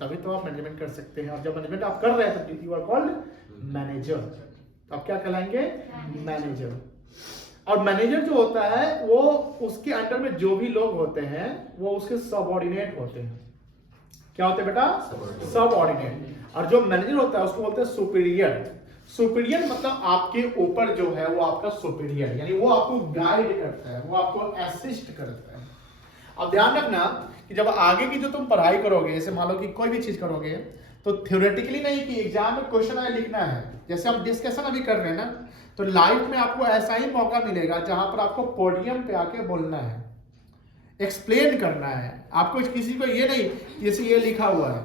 तभी तो आप मैनेजमेंट कर सकते हैं। और जब मैनेजमेंट आप कर रहे हैं तो यू आर कॉल्ड मैनेजर। तो आप क्या कहलाएंगे? मैनेजर। और मैनेजर जो होता है वो उसके अंडर में जो भी लोग होते हैं वो उसके सबऑर्डिनेट होते हैं। क्या होते हैं बेटा? सबऑर्डिनेट। और जो मैनेजर होता है उसको बोलते हैं सुपीरियर। सुपीरियर मतलब आपके ऊपर जो है वो आपका सुपीरियर, यानी वो आपको गाइड करता है, वो आपको असिस्ट करता है। अब ध्यान रखना कि जब आगे की जो तुम पढ़ाई करोगे, जैसे मान लो कि कोई भी चीज करोगे तो थ्योरेटिकली नहीं कि एग्जाम में क्वेश्चन आए लिखना है। जैसे हम डिस्कशन अभी कर रहे हैं ना, तो लाइफ में आपको ऐसा ही मौका मिलेगा जहां पर आपको पोडियम पे आके बोलना है, एक्सप्लेन करना है। आपको किसी को ये नहीं जैसे ये लिखा हुआ है,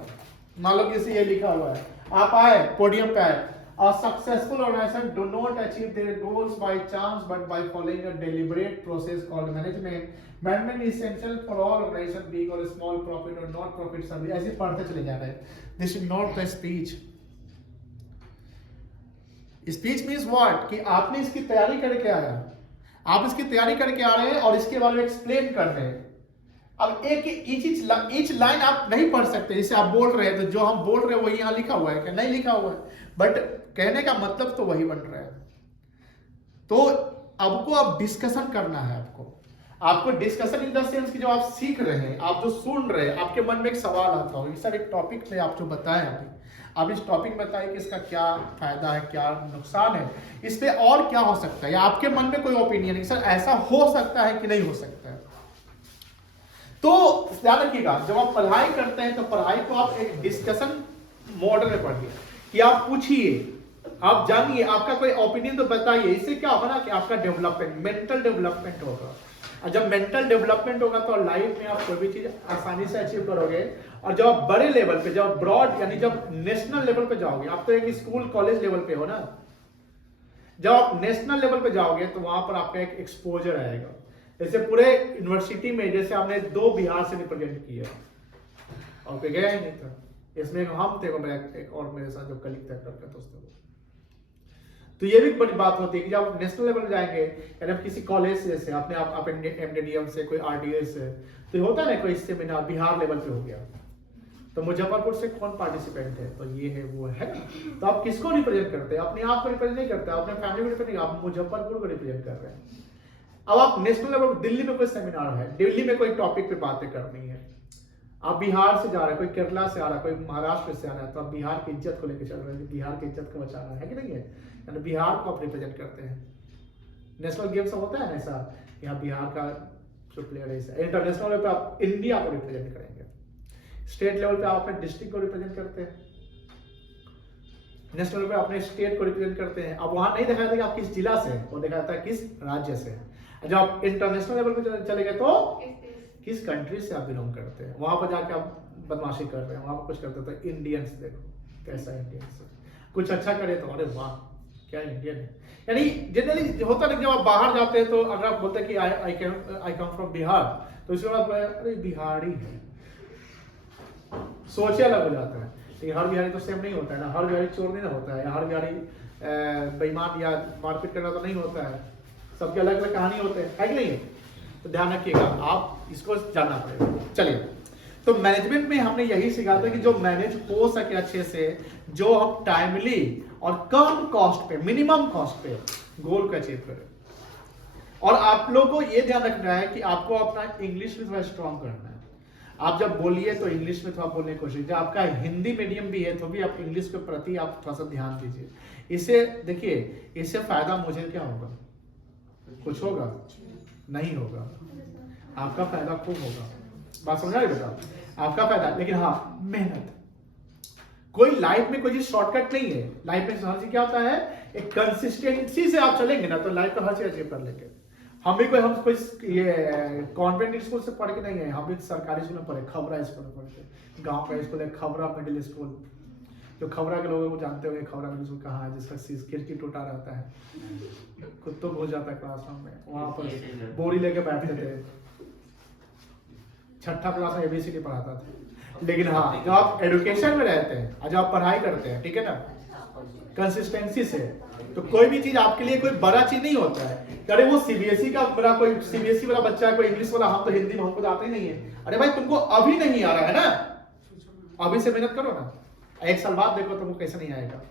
मान लो जैसे ये लिखा हुआ है, आप आए पोडियम पे आए, A successful organization do not achieve their goals by chance but by following a deliberate process called management. Management is essential for all organizations, big or small, profit or not profit service. ऐसे पढ़ते चले जा रहे हैं. This is not the speech. Speech means what? कि आपने इसकी तैयारी करके आया, आप इसकी तैयारी करके आ रहे हैं और इसके बारे में एक्सप्लेन कर रहे हैं। अब ईच लाइन आप नहीं पढ़ सकते, जैसे आप बोल रहे हैं तो जो हम बोल रहे हैं वो यहाँ लिखा हुआ है क्या? नहीं लिखा हुआ है, बट कहने का मतलब तो वही बन रहा है। तो आपको अब डिस्कशन करना है, आपको डिस्कशन इन द सेंस कि जो आप सीख रहे हैं, आप जो सुन रहे हैं, आपके मन में एक सवाल आता हो, सर एक टॉपिक में आप जो बताएं अभी, आप इस टॉपिक में बताइए कि इसका क्या फायदा है, क्या नुकसान है, इस पे और क्या हो सकता है, या आपके मन में कोई ओपिनियन है सर ऐसा हो सकता है कि नहीं हो सकता है। तो ध्यान रखिएगा, जब आप पढ़ाई करते हैं तो पढ़ाई को आप एक डिस्कशन मॉडल में पढ़िए, कि आप पूछिए, आप जानिए, आपका कोई ओपिनियन तो बताइए। इससे क्या होगा ना कि आपका डेवलपमेंट, मेंटल डेवलपमेंट होगा। और जब मेंटल डेवलपमेंट होगा तो लाइफ में आप कोई भी चीज आसानी से अचीव करोगे। और जब आप बड़े लेवल पे, जब ब्रॉड यानी जब नेशनल लेवल पे जाओगे, आप तो एक स्कूल कॉलेज लेवल पे हो ना, जब आप नेशनल लेवल पे जाओगे तो वहां पर आपका एक एक्सपोजर आएगा। जैसे पूरे यूनिवर्सिटी में जैसे आपने 2 बिहार से रिप्रेजेंट किया और कोई गया ही नहीं था, इसमें हम थे, एक और मेरे साथ जो कलीग था करके दोस्त। तो ये भी बड़ी बात होती है कि जब आप नेशनल लेवल जाएंगे, यानी आप किसी कॉलेज से, जैसे आपने आप एमडीडीएम से, कोई आरडीएस से, तो होता है ना कोई सेमिनार बिहार लेवल पे हो गया, तो मुजफ्फरपुर से कौन पार्टिसिपेंट है, तो ये है वो है, तो आप किसको रिप्रेजेंट करते हैं? अपने आप को रिप्रेजेंट नहीं करते, अपने फैमिली को रिप्रेजेंट, आप मुजफ्फरपुर को रिप्रेजेंट कर रहे हैं। अब आप नेशनल लेवल, दिल्ली में कोई सेमिनार है, दिल्ली में कोई टॉपिक पे बातें करनी है, आप बिहार से जा रहे हैं, कोई केरला से आ रहा है, कोई महाराष्ट्र से आ रहा है, तो आप बिहार की इज्जत को लेकर चल रहे हैं, बिहार की इज्जत को बचाना है कि नहीं है, यानी बिहार को आप रिप्रेजेंट करते हैं। नेशनल गेम्स होता है ना ऐसा, यहाँ बिहार का जो प्लेयर है ऐसा। इंटरनेशनल लेवल पे आप इंडिया को रिप्रेजेंट करेंगे, स्टेट लेवल पे आप अपने डिस्ट्रिक्ट को रिप्रेजेंट करते हैं, नेशनल लेवल पे अपने स्टेट को रिप्रेजेंट करते हैं। अब वहां नहीं देखा जाता कि आप किस जिला से, वो देखा जाता है किस राज्य से। जब आप इंटरनेशनल लेवल पे चले गए तो किस कंट्री से आप बिलोंग करते हैं, वहां पर जाके आप बदमाशी कर रहे हैं, वहां पर कुछ करते हैं तो इंडियंस, देखो कैसा इंडियंस, कुछ अच्छा करे तो अरे वाह क्या इंडियन है। यानी जनरली होता है जब आप बाहर जाते हैं तो अगर आप बोलते हैं कि आई कम फ्रॉम बिहार, तो इसके बाद अरे बिहारी है, सोच अलग हो जाता है। लेकिन हर बिहारी तो सेम नहीं होता है ना, हर बिहारी चोर नहीं ना होता है, हर बिहारी बेईमान या मारपीट करना तो नहीं होता है, सबके अलग अलग कहानी होते हैं, है कि नहीं? तो ध्यान रखिएगा, आप इसको जानना पड़ेगा। चलिए, तो मैनेजमेंट में हमने यही सीखा था कि जो मैनेज हो सके अच्छे से, जो हम टाइमली और कम कॉस्ट पे, मिनिमम कॉस्ट पे गोल को अचीव करें। और आप लोगों को यह ध्यान रखना है कि आपको अपना इंग्लिश में थोड़ा स्ट्रॉन्ग करना है। आप जब बोलिए तो इंग्लिश में थोड़ा बोलने की कोशिश, जब आपका हिंदी मीडियम भी है तो भी आप इंग्लिश के प्रति आप थोड़ा सा ध्यान दीजिए। इससे देखिए, इससे फायदा मुझे क्या होगा? कुछ होगा? नहीं होगा, आपका फायदा खूब होगा। बात समझ रहे बेटा? आपका फायदा, लेकिन हाँ मेहनत, कोई लाइफ में कोई चीज शॉर्टकट नहीं है। लाइफ में हर चीज क्या होता है, एक कंसिस्टेंसी से आप चलेंगे ना तो लाइफ में हर चीज अचीव कर लेंगे। हम कोई ये कॉन्वेंट स्कूल से पढ़ के नहीं है, हम भी सरकारी स्कूल में पढ़े, खबरा स्कूल में पढ़े थे। गांव का स्कूल है खबरा मिडिल स्कूल, जो खबरा के लोगों को जानते होंगे, खबरा मिडिल स्कूल कहाँ है, जिसका खिड़की टूटा रहता है, कुत्तों को हो जाता है क्लासरूम में, वहां पर बोरी लेके बैठते थे, 6ठी क्लास में एबीसीडी पढ़ाता था। लेकिन हाँ, जब आप एजुकेशन में रहते हैं और जब आप पढ़ाई करते हैं, ठीक है ना, कंसिस्टेंसी से, तो कोई भी चीज आपके लिए कोई बड़ा चीज नहीं होता है। अरे वो सीबीएसई का बड़ा, कोई सीबीएसई वाला बच्चा है, कोई इंग्लिश वाला, हम तो हिंदी में हमको तो आता ही नहीं है। अरे भाई तुमको अभी नहीं आ रहा है ना, अभी से मेहनत करो ना, 1 साल बाद देखो तुमको कैसे नहीं आएगा।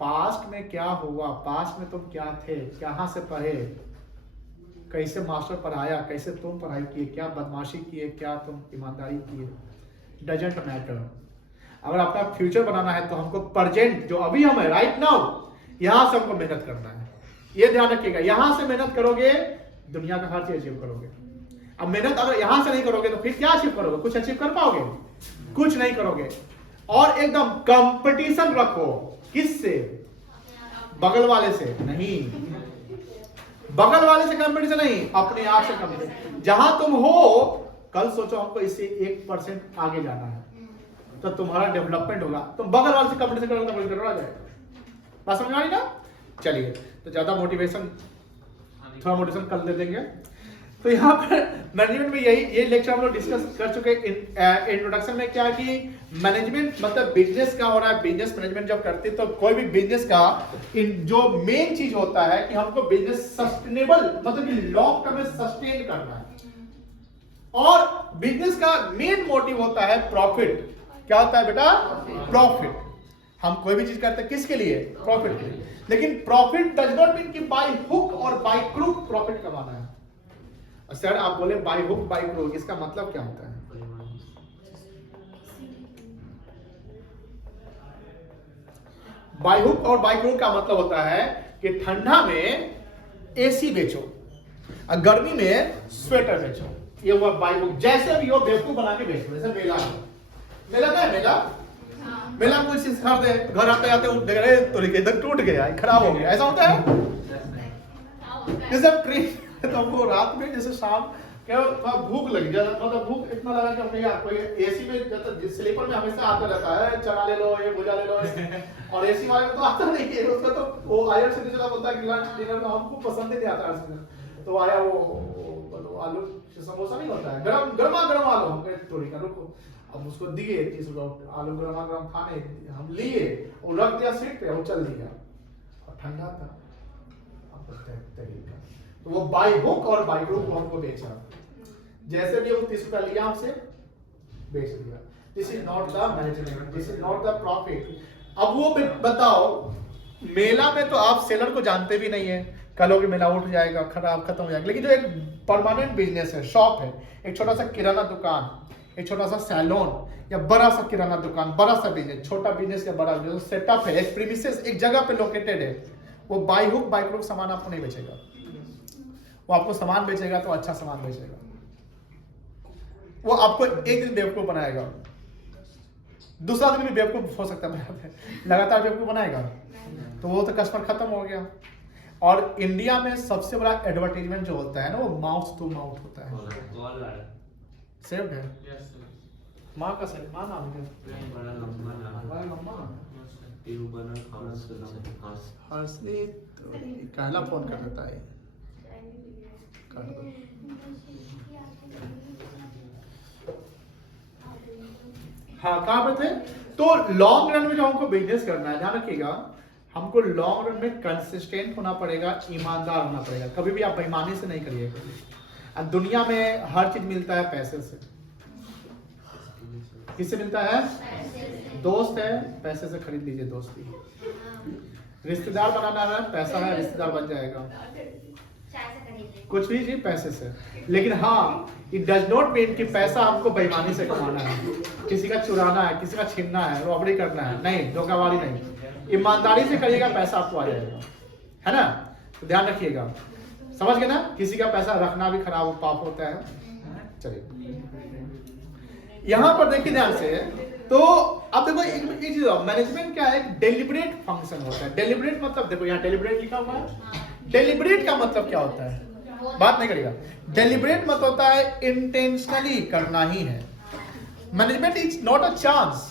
पास्ट में क्या हुआ, पास्ट में तुम क्या थे, कहां से पढ़े, कैसे मास्टर पढ़ाया, कैसे तुम पढ़ाई किए, क्या बदमाशी किए, क्या तुम ईमानदारी किए, डजेंट मैटर। अगर अपना फ्यूचर बनाना है तो हमको प्रेजेंट जो अभी हम है राइट नाउ, यहां से हमको मेहनत करना है। ये ध्यान रखिएगा, यहां से मेहनत करोगे दुनिया का हर चीज अचीव करोगे। अब मेहनत अगर यहां से नहीं करोगे तो फिर क्या अचीव करोगे? कुछ अचीव कर पाओगे? कुछ नहीं करोगे। और एकदम कंपटीशन रखो, किससे? बगल वाले से नहीं, बगल वाले से कंपटीशन नहीं, अपने आप से कंपटीशन। जहां तुम हो कल सोचो हमको इससे 1% आगे जाना है तो तुम्हारा डेवलपमेंट होगा। तुम बगल वाले से कंपटीशन करोगे तो मुझे गड़बड़ा जाएगा। बात समझ में आ रही ना? चलिए, तो ज्यादा मोटिवेशन, थोड़ा मोटिवेशन कल दे देंगे। तो यहाँ पर मैनेजमेंट में यही ये लेक्चर हम लोग डिस्कस कर चुके। इंट्रोडक्शन में क्या कि मैनेजमेंट मतलब बिजनेस का हो रहा है। बिजनेस मैनेजमेंट जब करते तो कोई भी बिजनेस का जो मेन चीज होता है कि हमको बिजनेस सस्टेनेबल मतलब कि लॉन्ग टर्म में सस्टेन करना है। और बिजनेस का मेन मोटिव होता है प्रॉफिट। क्या होता है बेटा? प्रॉफिट। हम कोई भी चीज करते हैं किसके लिए? प्रॉफिट के लिए। लेकिन प्रॉफिट डज नॉट मीन कि बाय हुक और बाय क्रूक प्रॉफिट कमाना है। सर आप बोले बाय हुक बाय क्रूक, इसका मतलब क्या होता है? बाय हुक और बाय क्रूक का मतलब होता है कि ठंडा में एसी बेचो और गर्मी में स्वेटर बेचो। ये हुआ बाय हुक। जैसे भी हो बेवकूफ बना के बेचो। जैसे मेला क्या है? मेला कोई चीज खरीदे, घर आते आते उठ रहे तो इधर टूट गया, खराब हो गया, ऐसा होता है। जैसे ट्रेन तो रात में जैसे शाम क्या भूख लगी, मतलब भूख इतना लगा कि हमने यार कोई एसी में स्लीपर में हमेशा आता रहता है, चना ले लो, ये भुजा ले लो और एसी वाले में तो आता नहीं है। उसका तो वो आयर से चला बोलता है कि लंच डिनर में हमको पसंद ही नहीं आता। तो आया वो आलू समोसा नहीं होता है, गरमा गरम आलू, हम थोड़ी का रुको, अब उसको दिए 30 रुपये आलू गरमा गरम खाने, हम लिए और रख दिया सीट पे, वो चल दिया और ठंडा था। तो वो बाय हुक और बाय क्रूक हमको बेचा। जैसे भी वो 30 रुपया लिया हमसे, बेच दिया। This is not the management, this is not the profit. अब वो बताओ, मेला में तो आप सेलर को जानते भी नहीं है, कल हो मेला उठ जाएगा, खराब खत्म हो जाएगा। लेकिन जो एक परमानेंट बिजनेस है, शॉप है, एक छोटा सा किराना दुकान, एक छोटा सा सैलून या बड़ा सा किराना दुकान, बड़ा सा बिजनेस, छोटा बिजनेस या बड़ा बिजनेस, सेटअप है, एक प्रीमिसेस, एक जगह पे लोकेटेड है, वो बाय हुक बाय क्रूक सामान आपको नहीं बेचेगा। वो आपको सामान बेचेगा तो अच्छा सामान बेचेगा। वो आपको एक दिन बेवकूफ बनाएगा, दूसरा दिन भी बेवकूफ हो सकता है, लगातार बेवकूफ बनाएगा, तो वो तो कस्टमर खत्म हो गया। और इंडिया में सबसे बड़ा एडवर्टाइजमेंट जो होता है ना, वो माउथ टू माउथ होता है। सेव है माँ का सेव, माँ नाम है बड़ा लंबा हर्षदीप कहला फोन कर देता है। हाँ, कहाँ पे थे? तो लॉन्ग रन में जो हमको बिजनेस करना है, ध्यान रखिएगा, हमको लॉन्ग रन में कंसिस्टेंट होना पड़ेगा, ईमानदार होना पड़ेगा। कभी भी आप बेईमानी से नहीं करिएगा। दुनिया में हर चीज मिलता है पैसे से। किससे मिलता है? दोस्त है, पैसे से खरीद लीजिए दोस्ती। रिश्तेदार बनाना है, पैसा है, रिश्तेदार बन जाएगा। कुछ भी चीज पैसे से। लेकिन हाँ, इट डज नॉट मीन कि पैसा हमको बेईमानी से कमाना है, किसी का चुराना है, किसी का छीनना है, रॉबरी करना है, नहीं, धोखाधड़ी नहीं। ईमानदारी से करिएगा, पैसा आपको आ जाएगा, है ना? तो ध्यान रखिएगा, समझ गए ना? किसी का पैसा रखना भी खराब पाप होता है। चलिए यहां पर देखिए ध्यान से। तो अब देखो एक चीज, मैनेजमेंट क्या है? डेलिब्रेट फंक्शन होता है। डेलिब्रेट मतलब देखो यहाँ डेलिब्रेट लिखा हुआ है। डेलिब्रेट का मतलब क्या होता है? बात नहीं करेगा। डेलिब्रेट मतलब होता है इंटेंशनली करना ही है। Management is not a chance.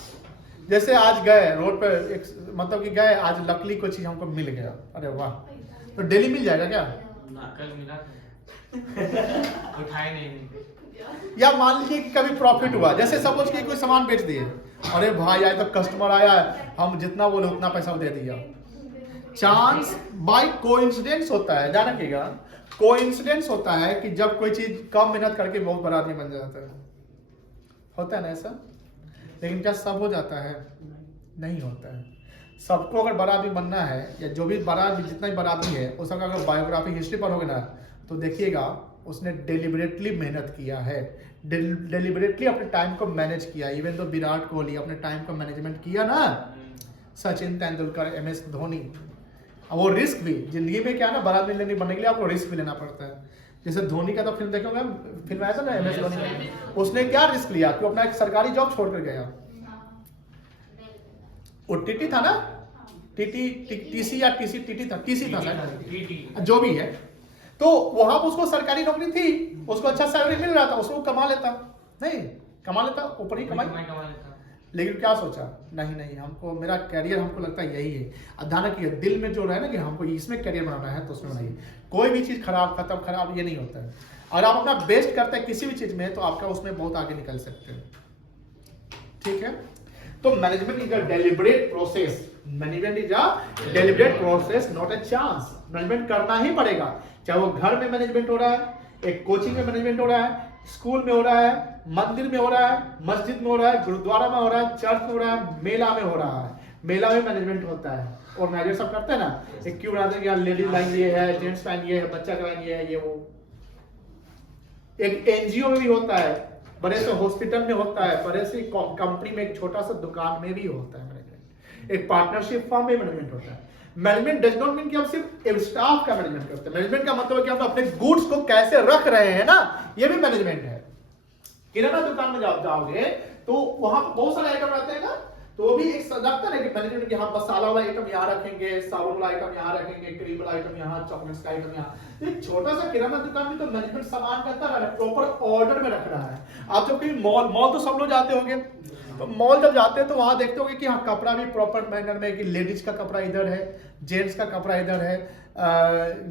जैसे आज गए रोड पर, एक मतलब कि गए आज, लकली कोई चीज हमको मिल गया, अरे वाह, तो डेली मिल जाएगा क्या? कल मिला उठाए नहीं। या मान लीजिए कि कभी प्रॉफिट हुआ, जैसे सपोज कि कोई सामान बेच दिए, अरे भाई आज तो कस्टमर आया, हम जितना बोले उतना पैसा दे दिया। चांस बाय कोइंसिडेंस होता है, ध्यान रखिएगा। कोइंसिडेंस होता है कि जब कोई चीज कम मेहनत करके बहुत बड़ा आदमी बन जाता है। होता है ना ऐसा? लेकिन क्या सब हो जाता है? नहीं होता है। सबको अगर बड़ा आदमी बनना है, या जो भी बड़ा जितना भी बड़ा आदमी है, उसका अगर बायोग्राफी हिस्ट्री पढ़ोगे ना, तो देखिएगा उसने डेलिबरेटली मेहनत किया है, डेलिबरेटली अपने टाइम को मैनेज किया। इवन तो विराट कोहली अपने टाइम को मैनेजमेंट किया ना, सचिन तेंदुलकर, MS धोनी, अब वो रिस्क भी जिंदगी में क्या है ना, बड़ा आदमी बनने के लिए आपको रिस्क भी लेना पड़ता है। जैसे धोनी का तो फिल्म देखोगे, फिल्म आया था ना MS धोनी, उसने क्या रिस्क लिया कि अपना एक सरकारी जॉब छोड़कर गया। वो टीटी था ना, टीसी या टीसी था, टीसी था शायद, जो भी है। तो वहां पर उसको सरकारी नौकरी थी, उसको अच्छा सैलरी मिल रहा था, उसको कमा लेता, नहीं कमा लेता, ऊपर ही कमाई। लेकिन क्या सोचा, नहीं हमको मेरा कैरियर, हमको लगता है यही है। अचानक ये दिल में जो रहा है ना कि हमको इसमें कैरियर बनाना है, तो उसमें बनाइए। कोई भी चीज खराब खत्म खराब ये नहीं होता है। और आप अपना बेस्ट करते हैं किसी भी चीज में, तो आपका उसमें बहुत आगे निकल सकते हैं। ठीक है, तो management is a deliberate process. Management is a deliberate process, not a chance. Management करना ही पड़ेगा, चाहे वो घर में मैनेजमेंट हो रहा है, एक कोचिंग में मैनेजमेंट हो रहा है, स्कूल में हो रहा है, मंदिर में हो रहा है, मस्जिद में हो रहा है, गुरुद्वारा में हो रहा है, चर्च में हो रहा है, मेला में हो रहा है। मेला में मैनेजमेंट होता है, और मैनेजर सब करते हैं ना, एक क्यों बनाते हैं कि लेडीज लाइन ये है, जेंट्स लाइन ये है, बच्चा का लाइन ये है, ये वो। एक NGO में भी होता है, बड़े से हॉस्पिटल में होता है, बड़े से कंपनी में, एक छोटा सा दुकान में भी होता है मैनेजमेंट। एक पार्टनरशिप फर्म में मैनेजमेंट होता है। मैनेजमेंट डज नॉट मीन कि आप सिर्फ स्टाफ का मैनेजमेंट करते हैं। मैनेजमेंट का मतलब है कि आप अपने गुड्स को कैसे रख रहे हैं ना, ये भी मैनेजमेंट है। किराना दुकान में जब जाओगे तो वहां पर बहुत सारे आइटम रहते हैं ना, तो वो भी एक सजगता है कि मैनेजमेंट, कि हम मसाला वाला आइटम यहाँ रखेंगे, साबुन वाला आइटम यहाँ रखेंगे, क्रीम वाला आइटम यहाँ, चॉकलेट्स का आइटम यहाँ। एक छोटा सा किराना दुकान में तो मैनेजमेंट सामान करता है, प्रॉपर ऑर्डर में रख रहा है। आप जब कहीं मॉल तो सब लोग जाते होंगे, तो मॉल जब जाते हैं तो वहां देखते होंगे कि हाँ, कपड़ा भी प्रॉपर मैनर में, कि लेडीज का कपड़ा इधर है, जेंट्स का कपड़ा इधर है,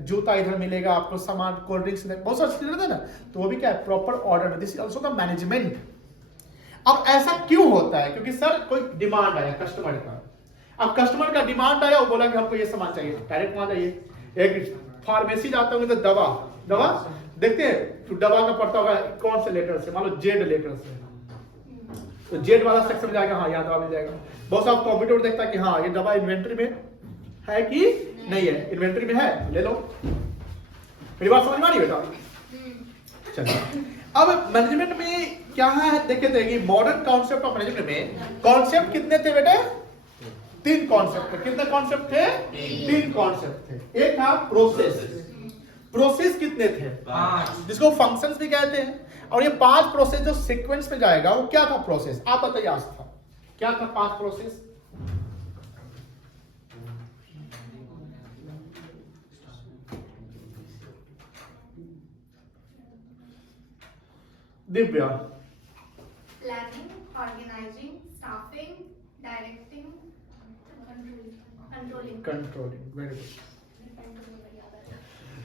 जूता इधर मिलेगा आपको, सामान, कोल्ड ड्रिंक्स, बहुत सारी चीजें रहते हैं ना, तो वो भी क्या है, प्रॉपर ऑर्डर में। This is also the management. अब ऐसा क्यों होता है? क्योंकि सर कोई डिमांड आया कस्टमर का, अब कस्टमर का डिमांड आया, वो बोला कि हमको ये सामान चाहिए, डायरेक्ट वहां जाइए। एक फार्मेसी जाते होंगे तो दवा देखते हैं, तो दवा का पड़ता होगा कौन से लेटर से, मान लो जेड लेटर से, तो जेड वाला सेक्शन में जाएगा, हाँ यहाँ दवा मिल जाएगा। बहुत सारा कंप्यूटर देखता है कि हाँ ये दवा इन्वेंट्री में है कि नहीं है, इन्वेंट्री में है, ले लो। मेरी बात समझ में आ रही बेटा? चलिए, अब मैनेजमेंट में क्या है देखे थे, मॉडर्न कॉन्सेप्ट ऑफ मैनेजमेंट में कॉन्सेप्ट कितने थे बेटे? 3 कॉन्सेप्ट थे। कितने कॉन्सेप्ट थे? 3 कॉन्सेप्ट थे। एक था प्रोसेस कितने थे? 5, जिसको फंक्शंस भी कहते हैं। और ये 5 प्रोसेस जो सीक्वेंस में जाएगा, वो क्या था प्रोसेस? आप बताइए आस्था, क्या था 5 process? Divya, planning, organising, staffing, directing, controlling. Very good.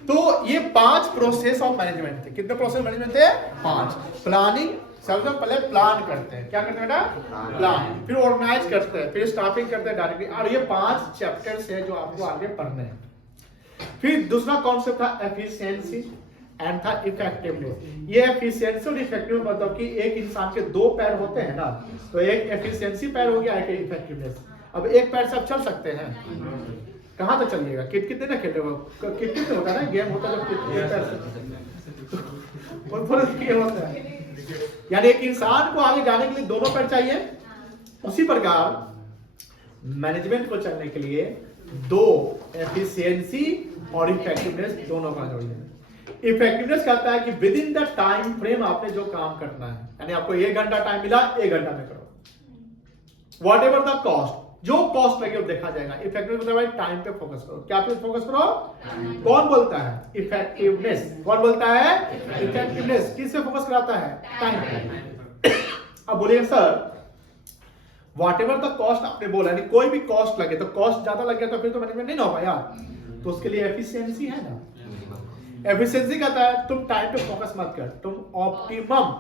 तो ये 5 प्रोसेस ऑफ मैनेजमेंट थे। कितने प्रोसेस मैनेजमेंट थे? 5। प्लानिंग, सबसे पहले प्लान करते हैं, क्या करते हैं बेटा? प्लान। फिर ऑर्गेनाइज करते हैं, फिर स्टाफिंग करते हैं, डायरेक्टिंग। और ये 5 चैप्टर्स है जो आपको आगे पढ़ने हैं। फिर दूसरा कॉन्सेप्ट था एफिशिएंसी एंड था इफेक्टिवनेस। ये एफिशिएंसी और इफेक्टिवनेस मतलब कि एक इंसान के 2 पैर होते हैं ना, तो एक एफिशिएंसी पैर हो गया, एक इफेक्टिवनेस। अब एक पैर से आप चल सकते हैं, कहां तक चलिएगा? कितने ना खेले हो, कितने होता है ना गेम होता है, जब कितने पैर से होता है, यानी एक इंसान को आगे जाने के लिए 2 पैर चाहिए। उसी प्रकार मैनेजमेंट को चलने के लिए 2 एफिशिएंसी और इफेक्टिवनेस दोनों का जरूरी है। इफेक्टिवनेस कहता है कि with in the time frame आपने जो काम करना है, यानी आपको 1 घंटा टाइम मिला, 1 घंटा में करो, वॉट एवर द कॉस्ट, जो कॉस्ट लगे वो देखा जाएगा। इफेक्टिवनेस मतलब टाइम पे फोकस करो। क्या पे फोकस करो? कौन बोलता है? इफेक्टिवनेस। कौन बोलता है? इफेक्टिवनेस। किस पे फोकस कराता है? टाइम पे। अब बोलिए sir, what ever the cost आपने बोला, यानी कोई भी कॉस्ट लगे, तो कॉस्ट ज्यादा लग गया तो फिर तो मैनेजमेंट नहीं ना होगा यार। तो उसके लिए एफिशिएंसी है ना। एफिशिएंसी कहता है तुम टाइम पे फोकस मत कर, तुम ऑप्टिमम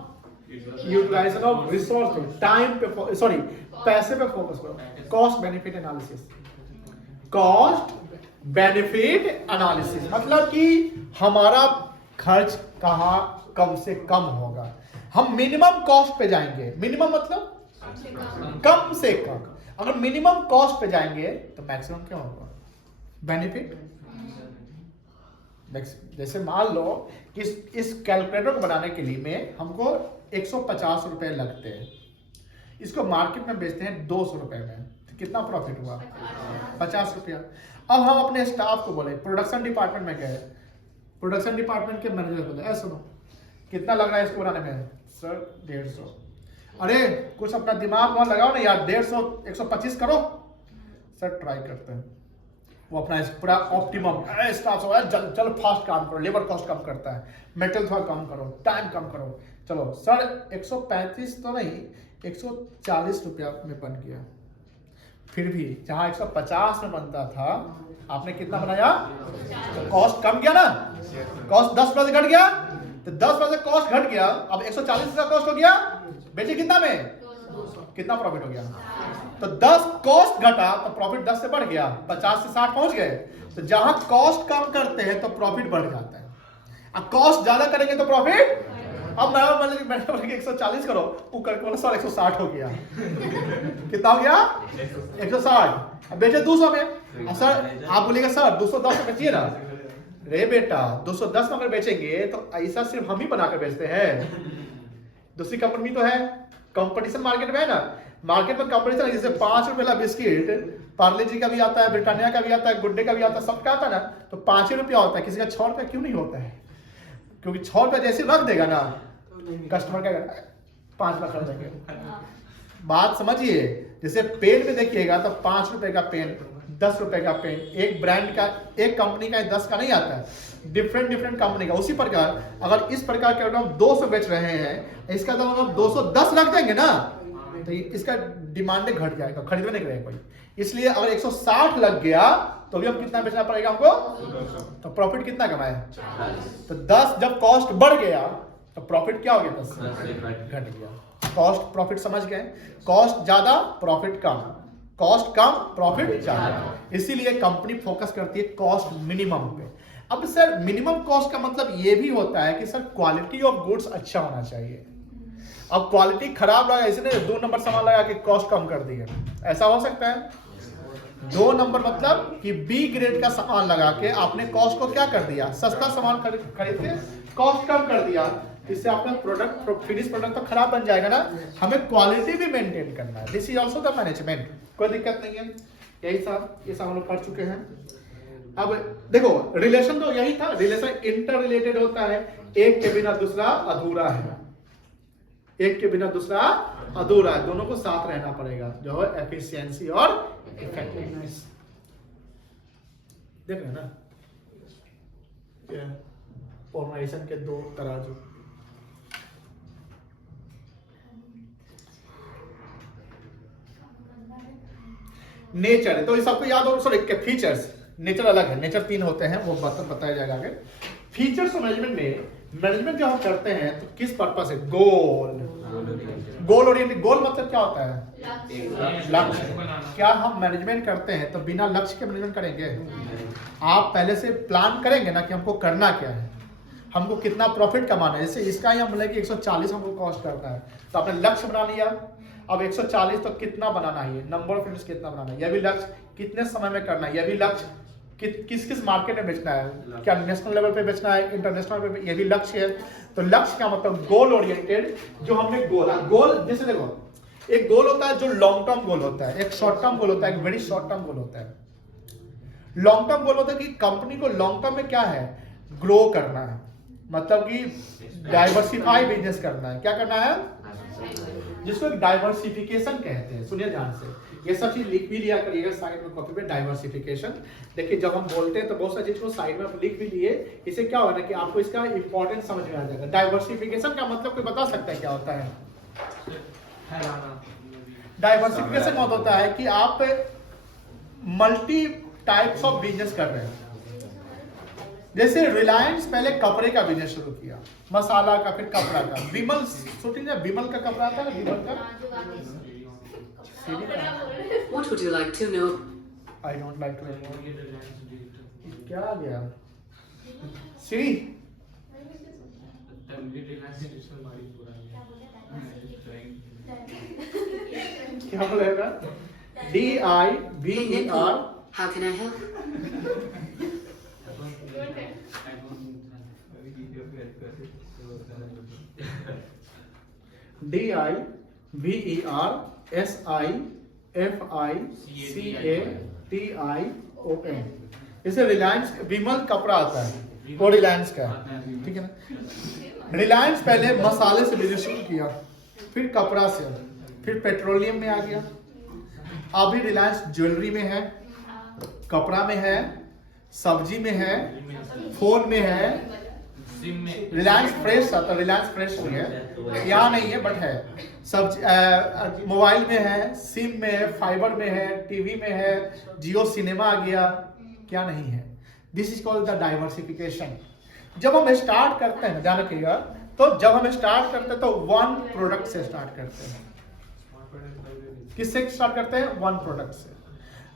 यूटिलाइजेशन ऑफ रिसोर्स पे, टाइम पे, सॉरी पैसे पे फोकस करो। Cost benefit analysis, cost benefit analysis मतलब कि हमारा खर्च कहाँ कम से कम होगा, हम मिनिमम कॉस्ट पे जाएंगे। मिनिमम मतलब कम से कम। अगर मिनिमम कॉस्ट पे जाएंगे तो मैक्सिमम क्या होगा? बेनिफिट। जैसे मान लो कि इस कैलकुलेटर को बनाने के लिए में हमको 150 रुपए लगते हैं, इसको मार्केट में बेचते हैं 200 रुपए में, तो कितना प्रॉफिट हुआ? 50 रुपया। अब हम अपने स्टाफ को बोले, प्रोडक्शन डिपार्टमेंट में गए, प्रोडक्शन डिपार्टमेंट के मैनेजर बोले, ऐसा सुनो कितना लग रहा है इसको बनाने में? सर 150। अरे कुछ अपना दिमाग वहां लगाओ ना यार, 150 125 करो। सर ट्राई करते हैं। वो अपना पूरा ऑप्टिमम स्टाफ हो, चलो फास्ट काम करो, लेबर कॉस्ट कम करता है, मेटल थोड़ा कम करो, टाइम कम करो। चलो सर 135 तो नहीं, 140 रुपया में बन गया। फिर भी जहां 150 में बनता था, आपने कितना बनाया? तो कॉस्ट कम गया ना, कॉस्ट 10% घट गया, तो 10% कॉस्ट घट गया। अब 140 का कॉस्ट हो गया, बेचे कितना में? कितना प्रॉफिट हो गया? तो 10 कॉस्ट घटा तो प्रॉफिट 10 से बढ़ गया, 50 से 60 पहुंच गए। तो जहां कॉस्ट कम करते हैं तो प्रॉफिट बढ़ जाता है, अब कॉस्ट ज्यादा करेंगे तो प्रॉफिट। अब मैंने 140 करो, वो करके बोला सर 160 हो गया। कितना हो गया? 160। अब बेचे 200 में। अब सर आप बोलेगा सर 210 में बेचिए ना। रे बेटा 210 में अगर बेचेंगे तो ऐसा सिर्फ हम ही बनाकर बेचते हैं, दूसरी कंपनी तो है। कंपटीशन मार्केट में है ना, मार्केट में कंपटीशन है। जैसे 5 रुपए वाला बिस्किट पार्ले जी का भी आता है, ब्रिटानिया का भी आता है, गुड डे का भी आता है, सबका आता है ना। तो 5 रुपया होता है, किसी का 6 रुपया क्यों नहीं होता है? क्योंकि 6 रुपया जैसे रख देगा ना, कस्टमर क्या करेगा? 5 लाख कर देंगे। बात समझिए। जैसे पेन में देखिएगा तो 5 रुपए का पेन, 10 रुपए का पेन, एक ब्रांड का, एक कंपनी का 10 का नहीं आता है, डिफरेंट कंपनी का। उसी प्रकार अगर इस प्रकार के हम 200 बेच रहे हैं, इसका तो हम 210 रख देंगे ना, तो इसका डिमांड घट जाएगा, खरीदने नहीं करेगा कोई। इसलिए अगर 160 लग गया तो भी हम कितना बेचना पड़ेगा हमको? तो प्रॉफिट कितना कमाए? तो 10 जब कॉस्ट बढ़ गया तो प्रॉफिट क्या हो गया? 10 घट गया। कॉस्ट प्रॉफिट समझ गए? कॉस्ट ज्यादा प्रॉफिट कम, कॉस्ट कम प्रॉफिट ज्यादा। इसीलिए कंपनी फोकस करती है कॉस्ट मिनिमम पे। अब सर मिनिमम कॉस्ट का मतलब ये भी होता है कि सर क्वालिटी ऑफ गुड्स अच्छा होना चाहिए। अब क्वालिटी खराब लगा, इसने 2 नंबर सामान लगा के कॉस्ट कम कर दी है, ऐसा हो सकता है? 2 नंबर मतलब कि बी ग्रेड का सामान लगा के आपने कॉस्ट को क्या कर दिया? सस्ता सामान खरीद के कॉस्ट कम कर दिया। इससे आपका प्रोडक्ट, फिनिश प्रोडक्ट तो खराब बन जाएगा ना। हमें क्वालिटी भी मेंटेन करना है। This is also the management. कोई दिक्कत नहीं है। यही सब ये सब हम लोग पढ़ चुके हैं। अब देखो रिलेशन तो यही था, रिलेशन इंटर रिलेटेड होता है। एक के बिना दूसरा अधूरा है, एक के बिना दूसरा अधूरा है। दोनों को साथ रहना पड़ेगा, जो है एफिशिएंसी और इफेक्टिवनेस। देख रहे हैं ना, फॉर्मेशन के 2 तराजू। नेचर है तो ये सबको याद हो। सॉरी फीचर्स, नेचर अलग है, नेचर 3 होते हैं, वो बताया जाएगा आगे। फीचर्स मैनेजमेंट में, मैनेजमेंट जब हम करते हैं तो किस पर्पस है? Goal oriented. गोल मतलब क्या होता है? लक्ष्य। क्या हम मैनेजमेंट करते हैं तो बिना लक्ष्य के मैनेजमेंट करेंगे? आप पहले से प्लान करेंगे ना कि हमको करना क्या है, हमको कितना प्रॉफिट कमाना है। जैसे इसका ही हम बोले कि 140 हमको कॉस्ट करता है, तो आपने लक्ष्य बना लिया। अब 140 तो कितना बनाना है, नंबर ऑफ यूनिट्स कितना बनाना है, यह भी लक्ष्य। कितने समय में करना है, यह भी लक्ष्य। किस किस मार्केट में बेचना है, क्या नेशनल लेवल पे बेचना है, इंटरनेशनल पे, ये भी लक्ष्य है। तो लक्ष्य का मतलब गोल ओरिएंटेड। जो हमने गोल जैसे देखो, एक गोल होता है जो लॉन्ग टर्म गोल होता है, एक शॉर्ट टर्म गोल होता है, एक वेरी शॉर्ट टर्म गोल होता है। लॉन्ग टर्म गोल होता है कि कंपनी को लॉन्ग टर्म में क्या है? ग्रो करना है, मतलब कि डाइवर्सिफाई बिजनेस करना है। क्या करना है? जिसको डाइवर्सिफिकेशन कहते हैं। सुनिए ध्यान से, ये सब चीज लिख भी लिया करिएगा साइड में कॉपी पे। डाइवर्सिफिकेशन देखिए, जब हम बोलते हैं तो बहुत सारी चीज को साइड में लिख भी लिए। इससे क्या होगा ना कि आपको इसका इंपॉर्टेंस समझ में आ जाएगा। डाइवर्सिफिकेशन का मतलब कोई बता सकता है क्या होता है? डाइवर्सिफिकेशन मतलब होता है कि आप मल्टी टाइप्स ऑफ बिजनेस कर रहे हैं। जैसे रिलायंस पहले कपड़े का बिजनेस शुरू किया, मसाला का, फिर कपड़ा का। विमल शूटिंग में विमल का कपड़ा आता है ना, विमल का। What would you like to know? I don't like to know. क्या आ गया? श्री क्या बोलेगा? DIVER How can I help? DIVERSIFICATION। जैसे रिलायंस विमल कपड़ा आता है, वो रिलायंस का है, ठीक है ना। रिलायंस पहले मसाले से बिजनेस शुरू किया, फिर कपड़ा से, फिर पेट्रोलियम में आ गया, अभी रिलायंस ज्वेलरी में है, कपड़ा में है, सब्जी में है, फोन में है। रिलायंस फ्रेश था तो रिलायंस फ्रेश नहीं है, यहाँ नहीं है बट है। सब्जी मोबाइल में है, सिम में है, फाइबर में है, टीवी में है, जियो सिनेमा आ गया, क्या नहीं है। This is called the diversification. जब हम स्टार्ट करते हैं, ध्यान रखिएगा, तो जब हम स्टार्ट करते हैं तो वन प्रोडक्ट से स्टार्ट करते हैं। किससे स्टार्ट करते हैं? वन प्रोडक्ट से।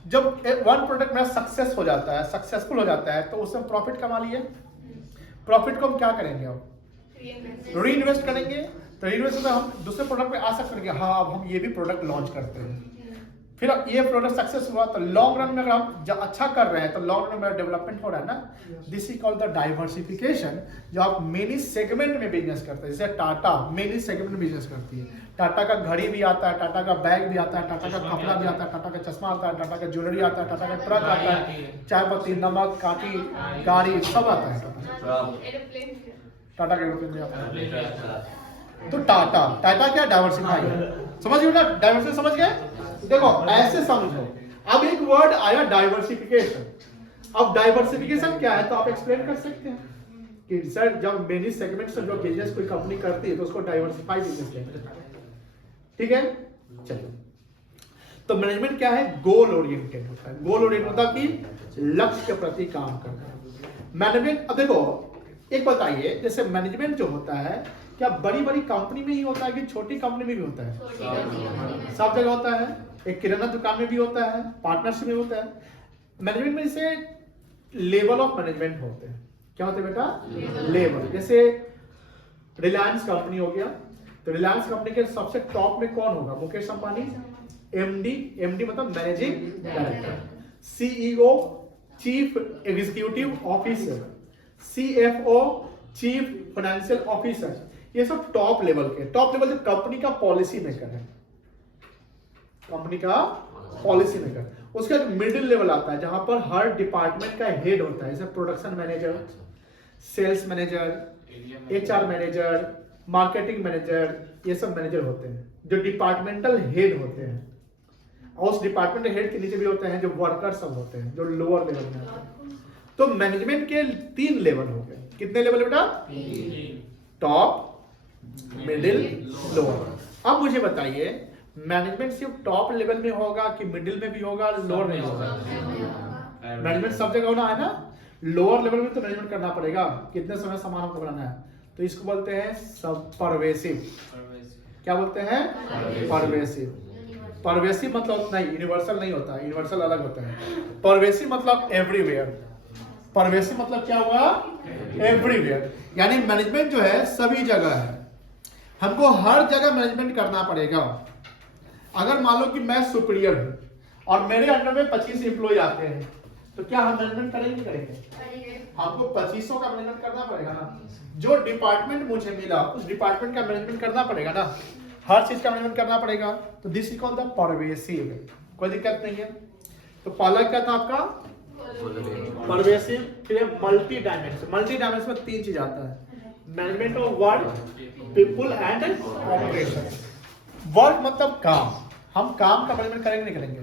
जब वन प्रोडक्ट मेरा सक्सेस हो जाता है, सक्सेसफुल हो जाता है, तो उसमें प्रॉफिट कमा लिए। प्रॉफिट को हम क्या करेंगे? अब री इन्वेस्ट करेंगे। तो री इन्वेस्ट में हम दूसरे प्रोडक्ट पे आ सकते हैं, हाँ अब हम ये भी प्रोडक्ट लॉन्च करते हैं। फिर ये प्रोडक्ट सक्सेस हुआ तो लॉन्ग रन में अगर हम अच्छा कर रहे हैं तो लॉन्ग रन में डेवलपमेंट हो रहा है ना। This is called the diversification. जो आप मेनी सेगमेंट में बिजनेस करते हैं, जैसे टाटा मेनी सेगमेंट में बिजनेस करती है। टाटा का घड़ी भी आता है, टाटा का बैग भी आता है, टाटा का कपड़ा भी आता है, टाटा का चश्मा आता है, टाटा का ज्वेलरी आता है, टाटा का ट्रक आता है, चाय पत्ती, नमक, काफी, गाड़ी सब आता है। टाटा का एरोप्लेन भी आता है। तो टाटा क्या डाइवर्सिफाई, समझ गए ना? डाइवर्सिफाई समझ गए? देखो ऐसे समझो। अब एक वर्ड आया डाइवर्सिफिकेशन। अब डाइवर्सिफिकेशन क्या है तो आप एक्सप्लेन कर सकते हैं कि सर जब मेनी सेगमेंट से जो बिजनेस कोई कंपनी करती है तो उसको डाइवर्सिफाई बिजनेस कहते हैं, ठीक है। चलिए, तो मैनेजमेंट क्या है? गोल ओरिएंटेड होता है। गोल ओरिएंटेड होता है कि लक्ष्य के प्रति काम करना। मैनेजमेंट, अब देखो एक बताइए, जैसे मैनेजमेंट जो होता है क्या बड़ी बड़ी कंपनी में ही होता है कि छोटी कंपनी में भी होता है? सब जगह होता है। एक किराना दुकान में भी होता है, पार्टनरशिप में होता है। मैनेजमेंट में जैसे लेवल ऑफ मैनेजमेंट होते हैं। क्या होते हैं बेटा? लेवल। जैसे रिलायंस कंपनी हो गया, तो रिलायंस कंपनी के सबसे टॉप में कौन होगा? मुकेश अंबानी, एमडी मतलब managing director, CEO chief executive officer, CFO chief financial officer. ये सब टॉप लेवल के। टॉप लेवल जो कंपनी का पॉलिसी मेकर है, कंपनी का पॉलिसी मेकर। उसका एक मिडिल लेवल आता है जहां पर हर डिपार्टमेंट का हेड होता है, जैसे production manager, sales manager, HR manager, marketing manager, ये सब मैनेजर होते हैं जो डिपार्टमेंटल हेड होते हैं। और उस डिपार्टमेंटल हेड के नीचे भी होते हैं जो वर्कर सब होते हैं, जो लोअर लेवल में होते हैं। तो मैनेजमेंट के 3 लेवल हो गए। कितने लेवल बेटा? Top, middle, lower. अब मुझे बताइए मैनेजमेंट सिर्फ टॉप लेवल में होगा कि मिडिल में भी होगा, लोअर में होगा? मैनेजमेंट सब जगह होना है ना। लोअर लेवल में तो मैनेजमेंट करना पड़ेगा। कितने समय सामान हमको बनाना है, तो इसको बोलते हैं सब परवेसिव। क्या बोलते हैं? परवेसिव। परवेसिव मतलब नहीं, यूनिवर्सल नहीं होता, यूनिवर्सल अलग होता है। परवेसिव मतलब एवरीवेयर। परवेसिव मतलब क्या हुआ? एवरीवेयर। यानी मैनेजमेंट जो है सभी जगह है। हमको हर जगह मैनेजमेंट करना पड़ेगा। अगर मान लो कि मैं सुपीरियर हूं और मेरे अंडर में 25 एम्प्लॉय आते हैं, तो क्या हम मैनेजमेंट करेंगे? हमको 25 का मैनेजमेंट करना पड़ेगा ना। जो डिपार्टमेंट मुझे मिला उस डिपार्टमेंट का मैनेजमेंट करना पड़ेगा ना, हर चीज का मैनेजमेंट करना पड़ेगा। तो this is called the pervasive. कोई दिक्कत नहीं है। तो पहला क्या था आपका? परवेसिव। फिर मल्टी डायमेंशन। मल्टी डायमेंशन में 3 चीज आता है, management of work, people and operation. Work मतलब काम। हम काम का मैनेजमेंट करेंगे नहीं करेंगे?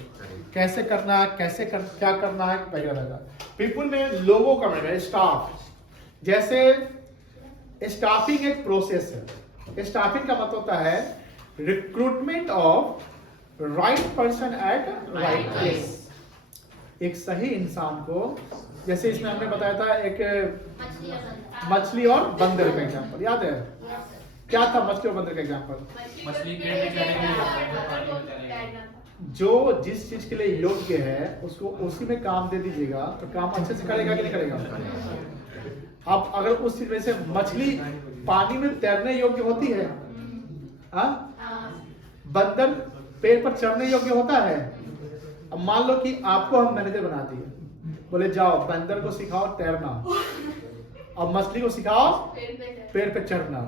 कैसे करना है, क्या करना है वगैरह। पीपल में लोगों का मैनेजमेंट, स्टाफ। जैसे स्टाफिंग एक प्रोसेस है। स्टाफिंग का मतलब होता है recruitment of right person at right place. एक सही इंसान को, जैसे इसमें हमने बताया था एक मछली और बंदर का एग्जांपल, याद है? क्या था मछली और बंदर का एग्जांपल? जो जिस चीज के लिए योग्य है उसको उसी में काम दे दीजिएगा तो काम अच्छे से करेगा कि नहीं करेगा? अब अगर उस चीज में से मछली पानी में तैरने योग्य होती है, बंदर पेड़ पर चढ़ने योग्य होता है? अब मान लो कि आपको हम मैनेजर बना दिए, बोले जाओ बंदर को सिखाओ तैरना और मछली को सिखाओ पेड़ पे चढ़ना,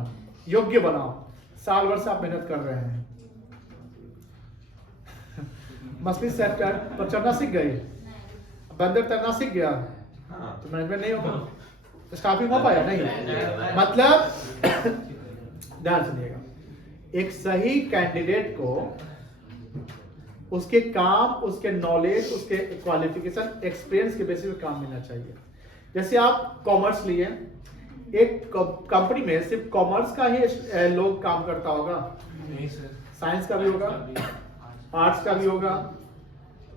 योग्य बनाओ। साल भर से आप मेहनत कर रहे हैं, मछली से पर चढ़ना सीख गई, बंदर तैरना सीख गया, तो मैनेजमेंट नहीं होगा, स्टाफिंग हो पाया नहीं। मतलब ध्यान सुनिएगा, एक सही कैंडिडेट को उसके काम, उसके नॉलेज, उसके क्वालिफिकेशन, एक्सपीरियंस के बेसिस पे काम मिलना चाहिए। जैसे आप कॉमर्स लिए, एक कंपनी में सिर्फ कॉमर्स का ही लोग काम करता होगा? नहीं सर, साइंस का भी होगा, आर्ट्स का भी होगा,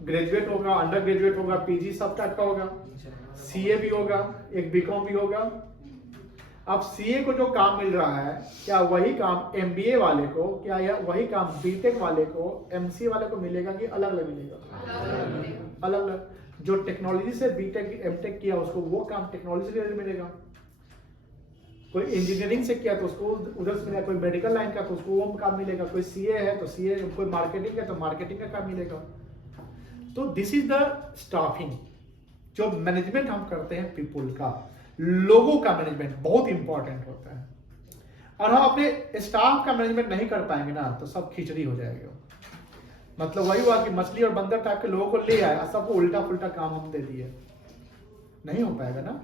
ग्रेजुएट होगा, अंडर ग्रेजुएट होगा, पीजी सब टाइप का होगा, सीए भी होगा, एक बीकॉम भी होगा। अब सीए को जो काम मिल रहा है, क्या वही काम एमबीए वाले को, क्या यह वही काम बीटेक वाले को, एमसीए वाले को मिलेगा कि अलग अलग मिलेगा? अलग अलग। जो टेक्नोलॉजी से बीटेक एमटेक किया उसको वो काम टेक्नोलॉजी से मिलेगा, कोई इंजीनियरिंग से किया तो उसको उधर से मिलेगा, कोई मेडिकल लाइन का तो उसको वो काम मिलेगा, कोई सीए है तो सीए, कोई मार्केटिंग है तो मार्केटिंग का काम मिलेगा। तो दिस इज द स्टाफिंग, जो मैनेजमेंट हम करते हैं पीपुल का, लोगों का मैनेजमेंट बहुत इंपॉर्टेंट होता है। और हम अपने स्टाफ का मैनेजमेंट नहीं कर पाएंगे ना तो सब खिचड़ी हो जाएगा। मतलब वही हुआ कि मछली और बंदर टाइप के लोगों को ले आया, सबको उल्टा पुल्टा काम हम दे दिए, नहीं हो पाएगा ना,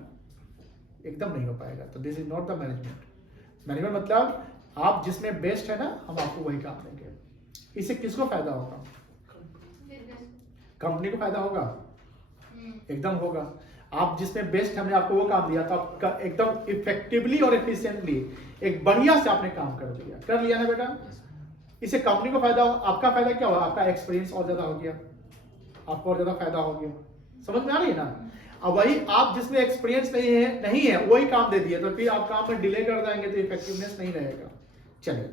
एकदम नहीं हो पाएगा। तो this is not the management. Management मतलब आप जिसमें बेस्ट है ना, हम आपको वही काम देंगे। इससे किसको फायदा होगा? कंपनी को फायदा होगा, एकदम होगा। आप जिसमें बेस्ट हमने आपको वो काम दिया तो आप एकदम इफेक्टिवली और एफिशिएंटली एक बढ़िया से आपने काम कर लिया ना बेटा। इससे कंपनी को फायदा हो, आपका फायदा क्या हुआ? आपका एक्सपीरियंस और ज्यादा हो गया, आपको और ज्यादा फायदा हो गया। समझ में आ रही है ना? अब वही आप जिसमें एक्सपीरियंस नहीं है वही काम दे दिए तो फिर आप काम में डिले कर जाएंगे तो इफेक्टिवनेस नहीं रहेगा। चलिए,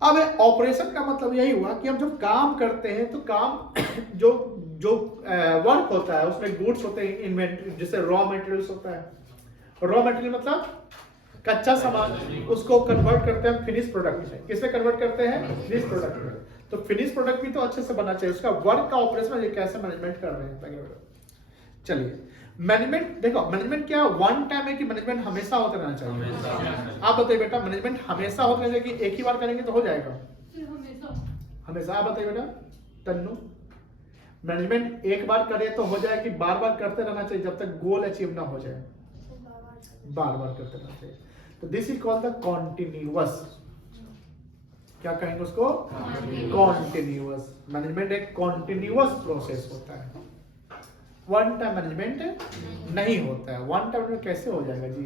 अब ऑपरेशन का मतलब यही हुआ कि हम जब काम करते हैं तो काम जो वर्क होता है उसमें गुड्स होते हैं, इन्वेंटरी, जैसे रॉ मटेरियल्स होता है। रॉ मटेरियल मतलब कच्चा सामान, उसको कन्वर्ट करते हैं फिनिश प्रोडक्ट में। किसमें कन्वर्ट करते हैं? फिनिश प्रोडक्ट में। तो फिनिश प्रोडक्ट भी तो अच्छे से बनना चाहिए, उसका वर्क का ऑपरेशन ये कैसे मैनेजमेंट कर रहे हैं। चलिए, मैनेजमेंट देखो, मैनेजमेंट क्या वन टाइम है कि मैनेजमेंट हमेशा होता रहना चाहिए? आप बताइए बेटा, मैनेजमेंट हमेशा होता रहना चाहिए कि एक ही बार करेंगे तो हो जाएगा? हमेशा। आप बताइए बेटा तन्नू, मैनेजमेंट एक बार करे तो हो जाए कि बार बार करते रहना चाहिए जब तक गोल अचीव ना हो जाए? बार बार करते रहना चाहिए। तो this is called the continuous, क्या कहेंगे उसको? कॉन्टिन्यूअस। मैनेजमेंट एक कॉन्टिन्यूअस प्रोसेस होता है, वन टाइम मैनेजमेंट नहीं होता है। वन टाइम में कैसे हो जाएगा जी?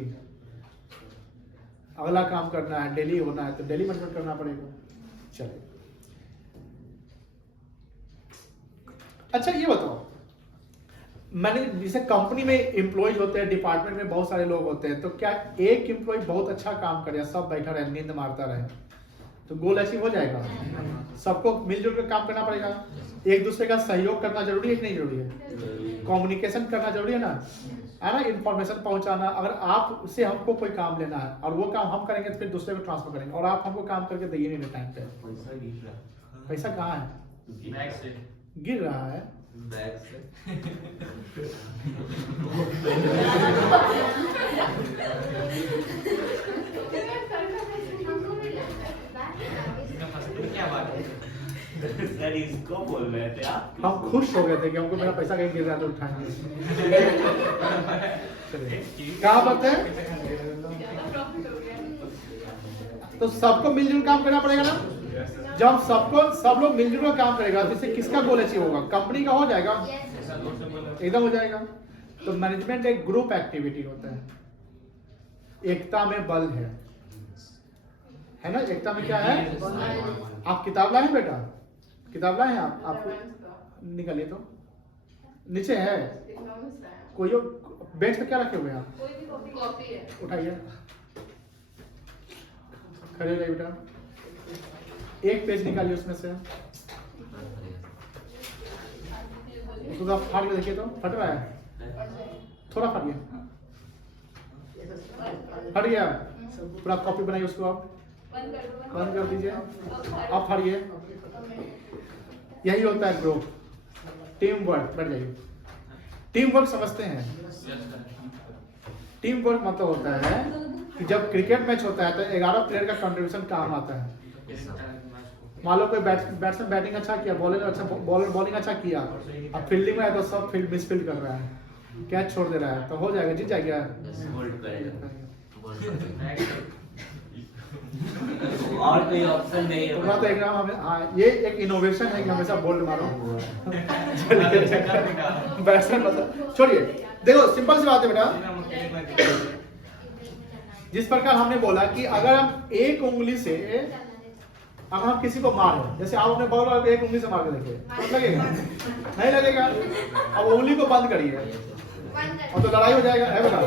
अगला काम करना है, डेली होना है तो डेली मैनेजमेंट करना पड़ेगा। चलिए, अच्छा ये बताओ, मैंने जैसे कंपनी में एम्प्लॉयज होते हैं, डिपार्टमेंट में बहुत सारे लोग होते हैं, तो क्या एक एम्प्लॉय बहुत अच्छा काम करे, सब बैठा रहे, नींद मारता रहे, तो गोल अचीव हो जाएगा? सबको मिलजुल कर काम करना पड़ेगा, एक दूसरे का सहयोग करना जरूरी है कि नहीं जरूरी है? कम्युनिकेशन करना जरूरी है ना, इंफॉर्मेशन पहुंचाना। अगर आप से हमको कोई काम लेना है और वो काम हम करेंगे तो फिर दूसरे को ट्रांसफर करेंगे, और आप हमको काम करके दिए नहीं टाइम पे, पैसा कहाँ है? बैग से गिर रहा है। बैग से क्या बात है सर, इसको बोल रहे थे आप? हम खुश हो गए थे कि हमको मेरा पैसा कहीं गिर रहा तो उठाएंगे। कहाँ बात है? तो सबको मिलजुल काम करना पड़ेगा ना। जब सब लोग मिलजुल कर काम करेगा तो इससे किसका गोल अचीव होगा? कंपनी का हो जाएगा, एकदम हो जाएगा। तो मैनेजमेंट एक ग्रुप एक्टिविटी होता है, एकता में बल है ना? एकता में क्या है? आप किताब लाए बेटा? किताब लाए हैं आप? आपको निकालिए तो, नीचे है कोई बेंच पे क्या रखे हुए हैं आप? कॉपी है, उठाइए, खड़े रहिए बेटा, एक पेज निकालिए उसमें से, उसको आप फाड़ के देखिए तो फट रहा है, थोड़ा फाड़िए, फट गया, पूरा कॉपी बनाइए उसको आप, बंद कर दीजिए, आप फाड़िए। यही होता है ग्रुप, टीम वर्क। बैठ जाइए। टीम वर्क समझते हैं? टीम वर्क मतलब होता है कि जब क्रिकेट मैच होता है तो 11 प्लेयर का कंट्रीब्यूशन काम आता है। मान लो कोई बैट्समैन बैटिंग अच्छा किया, बॉलर बॉलिंग अच्छा किया, अब फील्डिंग में है तो सब फील्ड मिसफील्ड कर रहा है, कैच छोड़ दे रहा है, तो हो जाएगा, जीत जाएगा। और कोई ऑप्शन नहीं है। तो एग्जाम हमें, हाँ, ये एक इनोवेशन है कि हमेशा बोल्ड मारो। बैट्समैन मतलब छोड़िए, देखो सिंपल सी बात है बेटा। जिस प्रकार हमने बोला कि अगर हम एक उंगली से, अगर हम किसी को मारें, जैसे आप अपने बॉल को एक उंगली से मार के देखिए, तो लगेगा? नहीं लगेगा। अब उंगली को बंद करिए और तो लड़ाई हो जाएगा, है बेटा।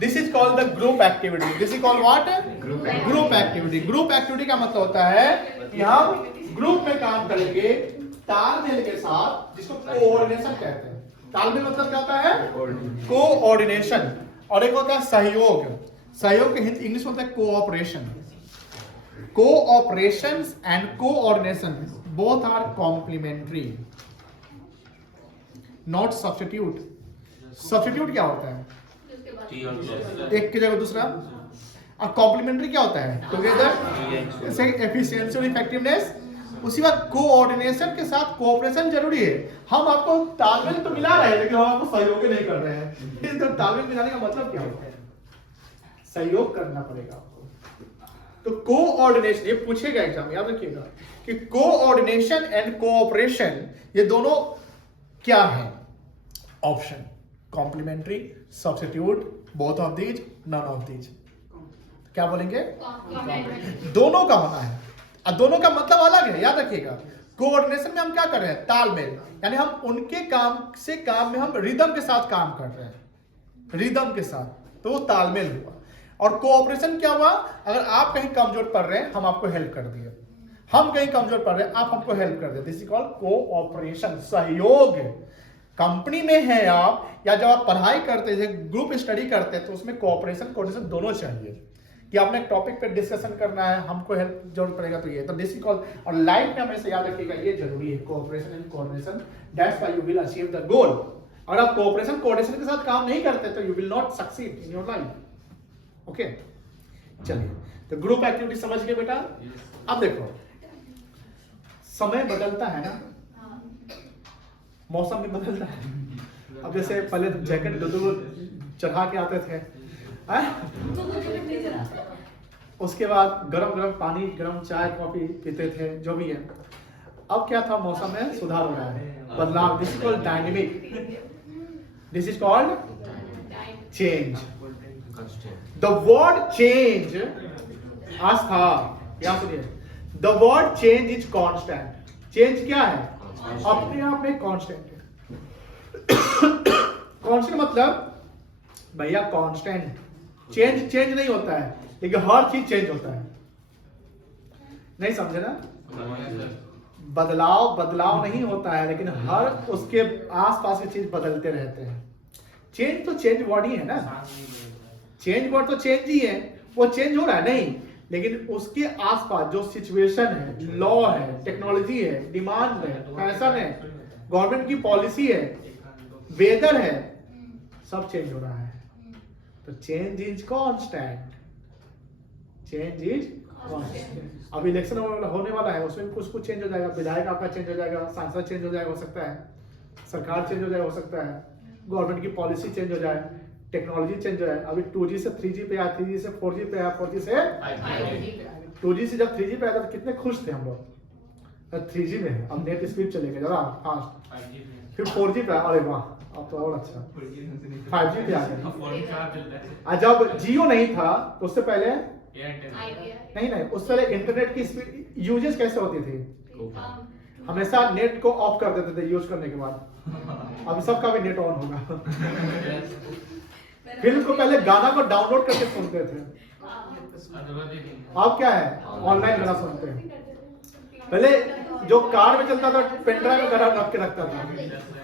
This is called the group activity. This is called what? Group activity. Group activity का मतलब होता है कि हम ग्रुप में काम करेंगे तालमेल के साथ, जिसको कोऑर्डिनेशन कहते हैं। तालमेल मतलब क्या होता है? कोऑर्डिनेशन। और एक होता है सहयोग। सहयोग के हिंदी इंग्लिश में होता है cooperation. Cooperation and coordination both are complementary, not substitute. Substitute क्या होता है? एक की जगह दूसरा। और कॉम्प्लीमेंट्री क्या होता है? टुगेदर। से एफिशिएंसी और इफेक्टिवनेस। उसी बात कोऑर्डिनेशन के साथ कोऑपरेशन जरूरी है। हम आपको तालमेल तो मिला रहे हैं लेकिन हम आपको सहयोग नहीं कर रहे हैं। तो तालमेल मिलाने का मतलब क्या होता है? सहयोग करना पड़ेगा आपको। तो कोऑर्डिनेशन, ये पूछेगा एग्जाम, याद रखिएगा कि कोऑर्डिनेशन एंड कोऑपरेशन ये दोनों क्या है? Option complementary, substitute, both of these, none of these. क्या बोलेंगे? दोनों का होना है। और दोनों का मतलब अलग है, याद रखिएगा। कोऑर्डिनेशन में हम क्या कर रहे हैं? तालमेल, यानी हम उनके काम से काम में हम रिदम के साथ काम कर रहे हैं, रिदम के साथ, तो वो तालमेल हुआ। और कोऑपरेशन क्या हुआ? अगर आप कहीं कमजोर पड़ रहे हैं, हम आपको हेल्प कर दिए, हम कहीं कमजोर पड़ रहे हैं, आप हमको हेल्प कर दिए। दिस इज कॉल्ड कोऑपरेशन, सहयोग। कंपनी में है आप, या जब आप पढ़ाई करते हैं, ग्रुप स्टडी करते हैं, तो उसमें कोऑपरेशन कोऑर्डिनेशन दोनों चाहिए। कि आपने एक टॉपिक पे डिस्कशन करना है, हमको हेल्प जरूरत पड़ेगा, तो ये तो दिस इज कॉल्ड। और लाइफ में हमेशा याद रखिएगा, ये जरूरी है, cooperation and coordination. That's why you will achieve the goal. अगर आप कोऑपरेशन कोऑर्डिनेशन के साथ काम नहीं करते तो you will not succeed in your life. Okay, चलिए, तो ग्रुप एक्टिविटी समझ गए बेटा। अब देखो, समय बदलता है ना, मौसम भी बदलता है। अब जैसे पहले जैकेट दो चढ़ा के आते थे, उसके बाद गरम गरम पानी, गरम चाय, कॉफी पीते थे, जो भी है। अब क्या था? मौसम में सुधार हो रहा है, बदलाव। This is called dynamic, this is called change. The word change आज था, याद सुनिए, the word change is constant. Change क्या है? अपने आप में कांस्टेंट है। कांस्टेंट मतलब भैया कांस्टेंट। चेंज चेंज नहीं होता है, लेकिन हर चीज चेंज होता है। नहीं समझे ना? बदलाव बदलाव नहीं होता है, लेकिन हर उसके आसपास की चीज बदलते रहते हैं। चेंज तो चेंज वर्ड ही है ना, चेंज वर्ड तो चेंज ही है, वो चेंज हो रहा है नहीं, लेकिन उसके आसपास जो सिचुएशन है, लॉ है, टेक्नोलॉजी है, डिमांड है, फैशन है, गवर्नमेंट की पॉलिसी है, वेदर है, सब चेंज हो रहा है। तो change is constant, change is constant. अब इलेक्शन होने वाला है, उसमें कुछ कुछ चेंज हो जाएगा, विधायक आपका चेंज हो जाएगा, सांसद चेंज हो जाएगा, हो सकता है, सरकार चेंज हो जाएगा, हो सकता है, गवर्नमेंट की पॉलिसी चेंज हो जाए, टेक्नोलॉजी चेंज हो जाए। अभी 2G से 3G पे आया, 3G से 4G पे आया, 4G से 2G से जब 3G पे आया था तो कितने खुश थे हम लोग, 3G में है, अब नेट स्पीड चलेगा जरा फास्ट, फिर 4G पे, अरे वाह अब तो और अच्छा, 5G पे आ गया। और जब जियो नहीं था तो उससे पहले नहीं, उससे पहले इंटरनेट की स्पीड यूजेस कैसे होती थी? हमेशा नेट को ऑफ कर देते थे यूज करने के बाद। अभी सबका भी नेट ऑन होगा। फिल्म को पहले गाना को डाउनलोड करके सुनते थे, अब क्या है? ऑनलाइन गाना सुनते हैं। पहले जो कार में चलता था, पेन ड्राइव में गाना रख के रखता था,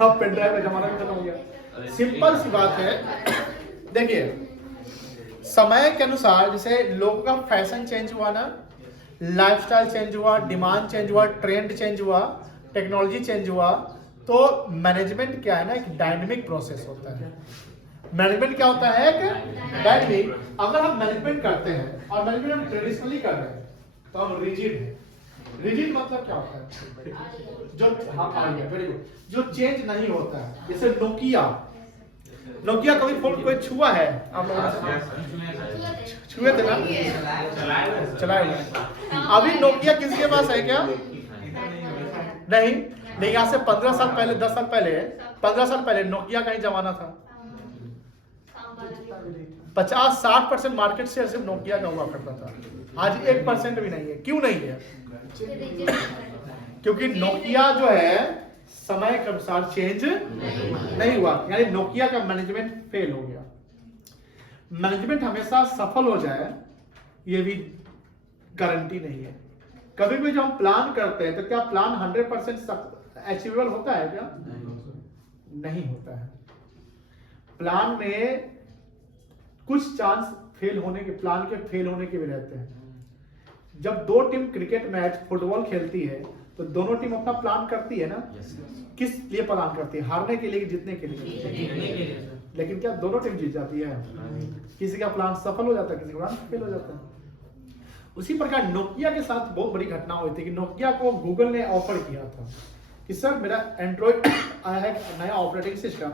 अब पेन ड्राइव का जमाना भी खत्म हो गया। सिंपल सी बात है, देखिए समय के अनुसार जैसे लोगों का फैशन चेंज हुआ ना, लाइफस्टाइल चेंज हुआ, डिमांड चेंज हुआ, ट्रेंड चेंज हुआ, टेक्नोलॉजी चेंज हुआ, तो मैनेजमेंट क्या है ना, एक डायनेमिक प्रोसेस होता है। मैनेजमेंट क्या होता है? एक डायनेमिक। अगर हम मैनेजमेंट करते हैं और मैनेजमेंट हम ट्रेडिशनली कर रहे हैं तो हम रिजिड हैं। रिजिड मतलब क्या होता है? जो वेरी गुड, जो चेंज नहीं होता है। जैसे नोकिया कभी फोन कोई छुआ है आप लोगों ने? छुए थे ना? चलाए हुए। अभी नोकिया किसी के पास है क्या? नहीं, आज से 15 साल पहले, 10 साल पहले, 15 साल पहले नोकिया का ही जमाना था। 50-60% मार्केट शेयर सिर्फ नोकिया का हुआ करता था। आज 1% भी नहीं है। क्यों नहीं है? क्योंकि नोकिया जो है समय के अनुसार चेंज नहीं हुआ, यानी नोकिया का मैनेजमेंट फेल हो गया। मैनेजमेंट हमेशा सफल हो जाए ये भी गारंटी नहीं है। कभी भी जब हम प्लान करते हैं तो क्या प्लान 100% अचीवेबल होता है क्या? नहीं होता है। प्लान में कुछ चांस फेल होने के, प्लान के फेल होने के भी रहते हैं। जब दो टीम क्रिकेट मैच, फुटबॉल खेलती है तो दोनों टीम अपना प्लान करती है ना। किस लिए प्लान करती है? हारने के लिए, जीतने के लिए? लेकिन क्या दोनों टीम जीत जाती है? किसी का प्लान सफल हो जाता है, किसी का प्लान फेल हो जाता है। उसी प्रकार नोकिया के साथ बहुत बड़ी घटना हुई थी कि नोकिया को गूगल ने ऑफर किया था कि सर मेरा एंड्रॉइड आया है नया ऑपरेटिंग सिस्टम,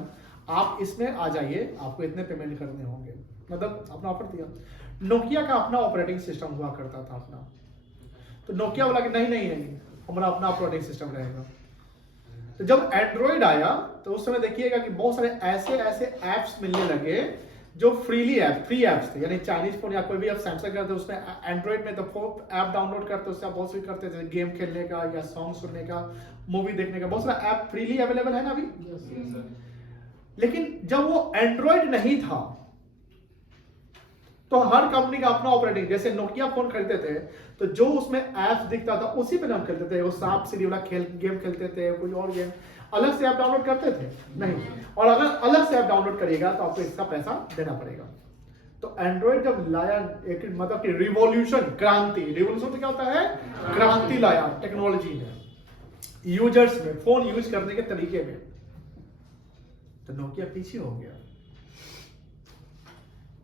आप इसमें आ जाइए, आपको इतने पेमेंट करने होंगे। मतलब अपना ऑफर दिया। नोकिया का अपना ऑपरेटिंग सिस्टम हुआ करता था अपना, तो नोकिया बोला कि नहीं, हमारा अपना ऑपरेटिंग सिस्टम रहेगा। तो जब एंड्रॉइड आया तो उस समय देखिएगा कि बहुत सारे ऐसे ऐप्स मिलने लगे जो फ्री ऐप्स थे। यानी चाइनीज फोन या कोई भी आप सैमसंग करते उसमें एंड्रॉइड में तो ऐप डाउनलोड करते, उससे आप बहुत सी करते थे, गेम खेलने का या सॉन्ग सुनने का, मूवी देखने का, बहुत सारा ऐप फ्रीली अवेलेबल है ना अभी। लेकिन जब वो एंड्रॉइड नहीं था तो हर कंपनी का अपना ऑपरेटिंग, जैसे नोकिया फोन खरीदते थे तो जो उसमें ऐप्स दिखता था उसी पे हम खेलते थे। वो सांप सीढ़ी वाला गेम खेलते थे, कोई और गेम, अलग से ऐप डाउनलोड करते थे नहीं। और अगर अलग से ऐप डाउनलोड करिएगा तो आपको इसका पैसा देना पड़ेगा। तो एंड्रॉइड जब लाया, एक मतलब कि रिवॉल्यूशन, क्रांति, रिवॉल्यूशन तो क्या होता है? क्रांति लाया टेक्नोलॉजी में, यूजर्स में, फोन यूज करने के तरीके में, तो नोकिया पीछे हो गया।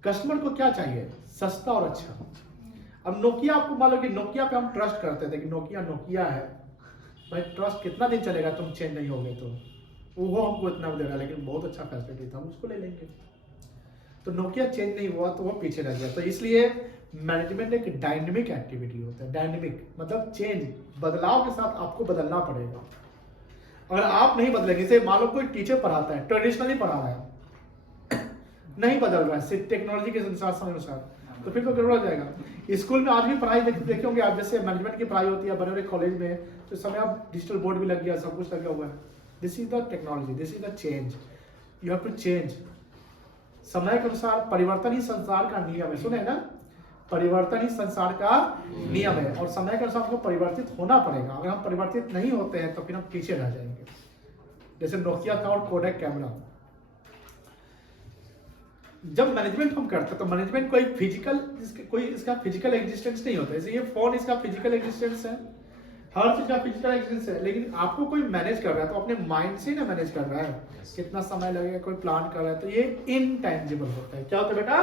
कस्टमर को क्या चाहिए? सस्ता और अच्छा। अब नोकिया, आपको मान लो कि नोकिया पे हम ट्रस्ट करते थे कि नोकिया है भाई, ट्रस्ट कितना दिन चलेगा, तुम चेंज नहीं होगे तो वो हमको इतना दे रहा, लेकिन बहुत अच्छा फैसिलिटी था, हम उसको ले लेंगे। तो नोकिया चेंज नहीं हुआ तो वो पीछे रह गया। तो इसलिए मैनेजमेंट एक डायनेमिक एक्टिविटी होता है। डायनेमिक मतलब चेंज, बदलाव के साथ आपको बदलना पड़ेगा। अगर आप नहीं बदलेंगे, जैसे मान लो कोई टीचर पढ़ाता है, ट्रेडिशनली पढ़ा रहा है, नहीं बदल रहा है सिर्फ टेक्नोलॉजी के अनुसार, समय अनुसार, तो फिर तो गड़बड़ हो जाएगा। स्कूल में आज भी पढ़ाई देखे होंगे आप, जैसे मैनेजमेंट की पढ़ाई होती है बड़े बड़े कॉलेज में, तो समय आप डिजिटल बोर्ड भी लग गया, सब कुछ लगा हुआ है। This is the technology, this is the change, you have to change. समय के अनुसार परिवर्तन ही संसार का नियम है। सुने ना, परिवर्तन ही संसार का नियम है और समय के अनुसार हमको परिवर्तित होना पड़ेगा। अगर हम परिवर्तित नहीं होते हैं तो फिर हम पीछे रह जाएंगे। जैसे नोकिया था और कोडेक कैमरा। जब मैनेजमेंट हम करते तो मैनेजमेंट कोई फिजिकल, कोई इसका फिजिकल एग्जिस्टेंस नहीं होता। जैसे ये फोन, इसका फिजिकल एग्जिस्टेंस है, हर चीज का फिजिकल एग्जिस्टेंस है, लेकिन आपको कोई मैनेज कर रहा है तो अपने माइंड से ना मैनेज कर रहा है। कितना समय लगेगा, कोई प्लान कर रहा है, तो ये इनटेंजिबल होता है। क्या होता है बेटा?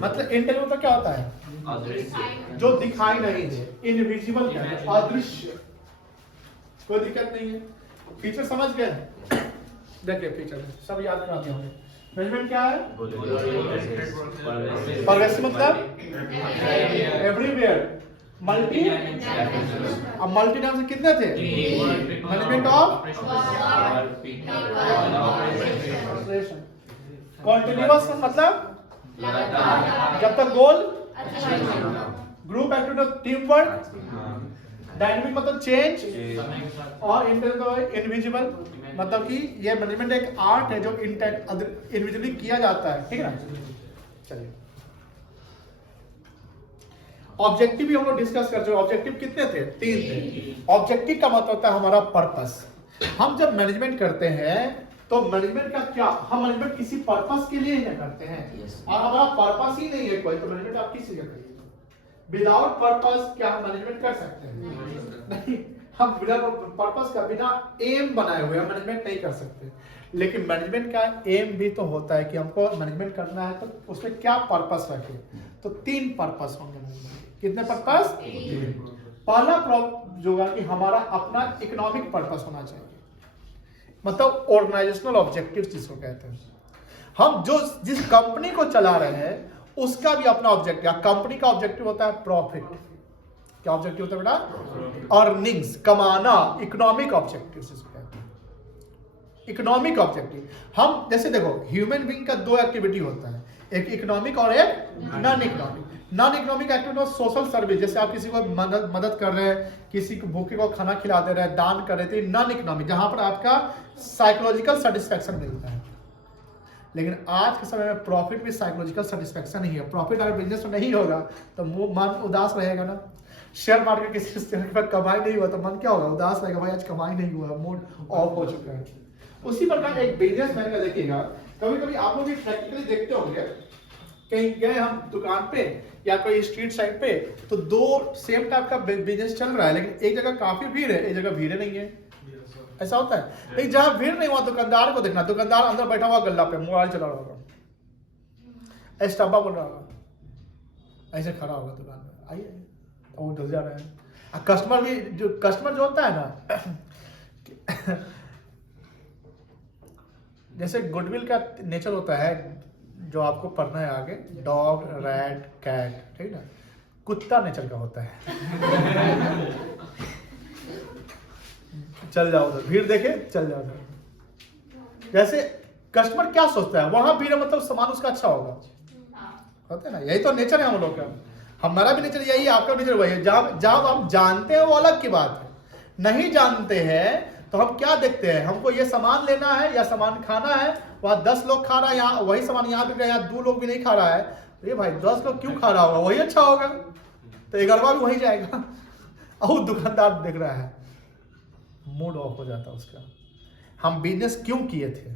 मतलब इनटेंजिबल तो क्या होता है? जो दिखाई नहीं दे, इनविजिबल, अदृश्य, कोई दिक्कत नहीं है। फीचर समझ गए? देखिए फीचर सब याद करा दिया हमने। मैनेजमेंट क्या है? परवेसिव मतलब एवरीवेयर। मल्टी, अब मल्टी नाम से कितने थे? मैनेजमेंट ऑफ कॉन्टिन्यूअस मतलब जब तक goal, group activity, team work, dynamic मतलब चेंज, और इनविजिबल मतलब कि ये मैनेजमेंट एक आर्ट है जो इंडिविजुअली किया जाता है। ठीक है ना? चलिए, ऑब्जेक्टिव भी हम लोग डिस्कस कर चुके। ऑब्जेक्टिव कितने थे? 3 थे। ऑब्जेक्टिव का मतलब होता है हमारा पर्पस। हम जब मैनेजमेंट करते हैं तो मैनेजमेंट का क्या, हम मैनेजमेंट किसी पर्पस के लिए ही ना करते हैं Yes. और हमारा पर्पस ही नहीं है कोई, तो मैनेजमेंट आप किस लिए करिए? विदाउट पर्पस क्या हम मैनेजमेंट कर सकते हैं? नहीं, हम बिना पर्पस का, बिना एम बनाए हुए हम मैनेजमेंट नहीं कर सकते। लेकिन मैनेजमेंट का एम भी तो होता है कि हमको मैनेजमेंट करना है तो उसमें क्या पर्पस रखें। तो 3 पर्पस होंगे मैनेजमेंट। कितने पर्पस? पहला जो है कि हमारा अपना इकोनॉमिक पर्पस होना चाहिए, मतलब ऑर्गेनाइजेशनल ऑब्जेक्टिव जिसको कहते हैं। हम जिस कंपनी को चला रहे हैं उसका भी अपना ऑब्जेक्टिव, कंपनी का ऑब्जेक्टिव होता है प्रॉफिट। क्या ऑब्जेक्टिव होता है बेटा? अर्निंग्स, कमाना, इकोनॉमिक ऑब्जेक्टिव जिसको कहते हैं। इकोनॉमिक ऑब्जेक्टिव, हम जैसे देखो ह्यूमन बीइंग का 2 एक्टिविटी होता है, एक इकोनॉमिक और एक non economic. Non economic activity social service, जैसे आप किसी को मदद कर रहे हैं, किसी को भूखे को खाना खिला दे रहे हैं, दान कर रहे थे, नॉन इकोनॉमिक, जहां पर आपका साइकोलॉजिकल सेटिस्फैक्शन मिलता है। लेकिन आज के समय में प्रॉफिट भी साइकोलॉजिकल सेटिस्फैक्शन ही है। प्रॉफिट अगर बिजनेस में नहीं होगा तो मन उदास रहेगा ना। शेयर मार्केट किसी शेयर में कमाई नहीं हुआ तो मन क्या होगा? उदास रहेगा, भाई आज कमाई नहीं हुआ, मूड ऑफ हो चुका है। उसी प्रकार एक बिजनेसमैन का देखिएगा, कभी कभी आप लोग भी प्रैक्टिकली देखते होंगे, कहीं गए हम दुकान पे या कोई स्ट्रीट साइड पे, तो 2 सेम टाइप का बिजनेस चल रहा है, लेकिन एक जगह काफी भीड़ है, एक जगह भीड़ नहीं है। ऐसा होता है। लेकिन जहां भीड़ नहीं हुआ दुकानदार को देखना, दुकानदार अंदर बैठा हुआ गल्ला पे मोबाइल चला रहा होगा, स्टब्बा बोल रहा होगा, ऐसे खड़ा होगा दुकान में, आइए, और वो डल जा रहा है। कस्टमर भी, जो कस्टमर जो होता है ना जैसे गुडविल का नेचर होता है, जो आपको पढ़ना है आगे, डॉग, रैट, कैट, ठीक ना, कुत्ता नेचर का होता है। चल जाओ उधर, भीड़ देखे चल जाओ उधर। जैसे कस्टमर क्या सोचता है, वहां भीड़ मतलब सामान उसका अच्छा होगा, होता है ना, यही तो नेचर है हम लोग का। हमारा भी नेचर यही है, आपका नेचर वही है। जब हम जानते हैं वो अलग की बात है, नहीं जानते हैं तो हम क्या देखते हैं, हमको ये सामान लेना है या सामान खाना है, वहां 10 लोग खा रहा है, यहाँ वही सामान यहाँ बिक रहा है, यहाँ 2 लोग भी नहीं खा रहा है, तो ये भाई 10 लोग क्यों खा रहा होगा, वही अच्छा होगा, तो 11वां भी वही जाएगा। और दुकानदार देख रहा है, मूड ऑफ हो जाता उसका। हम बिजनेस क्यों किए थे?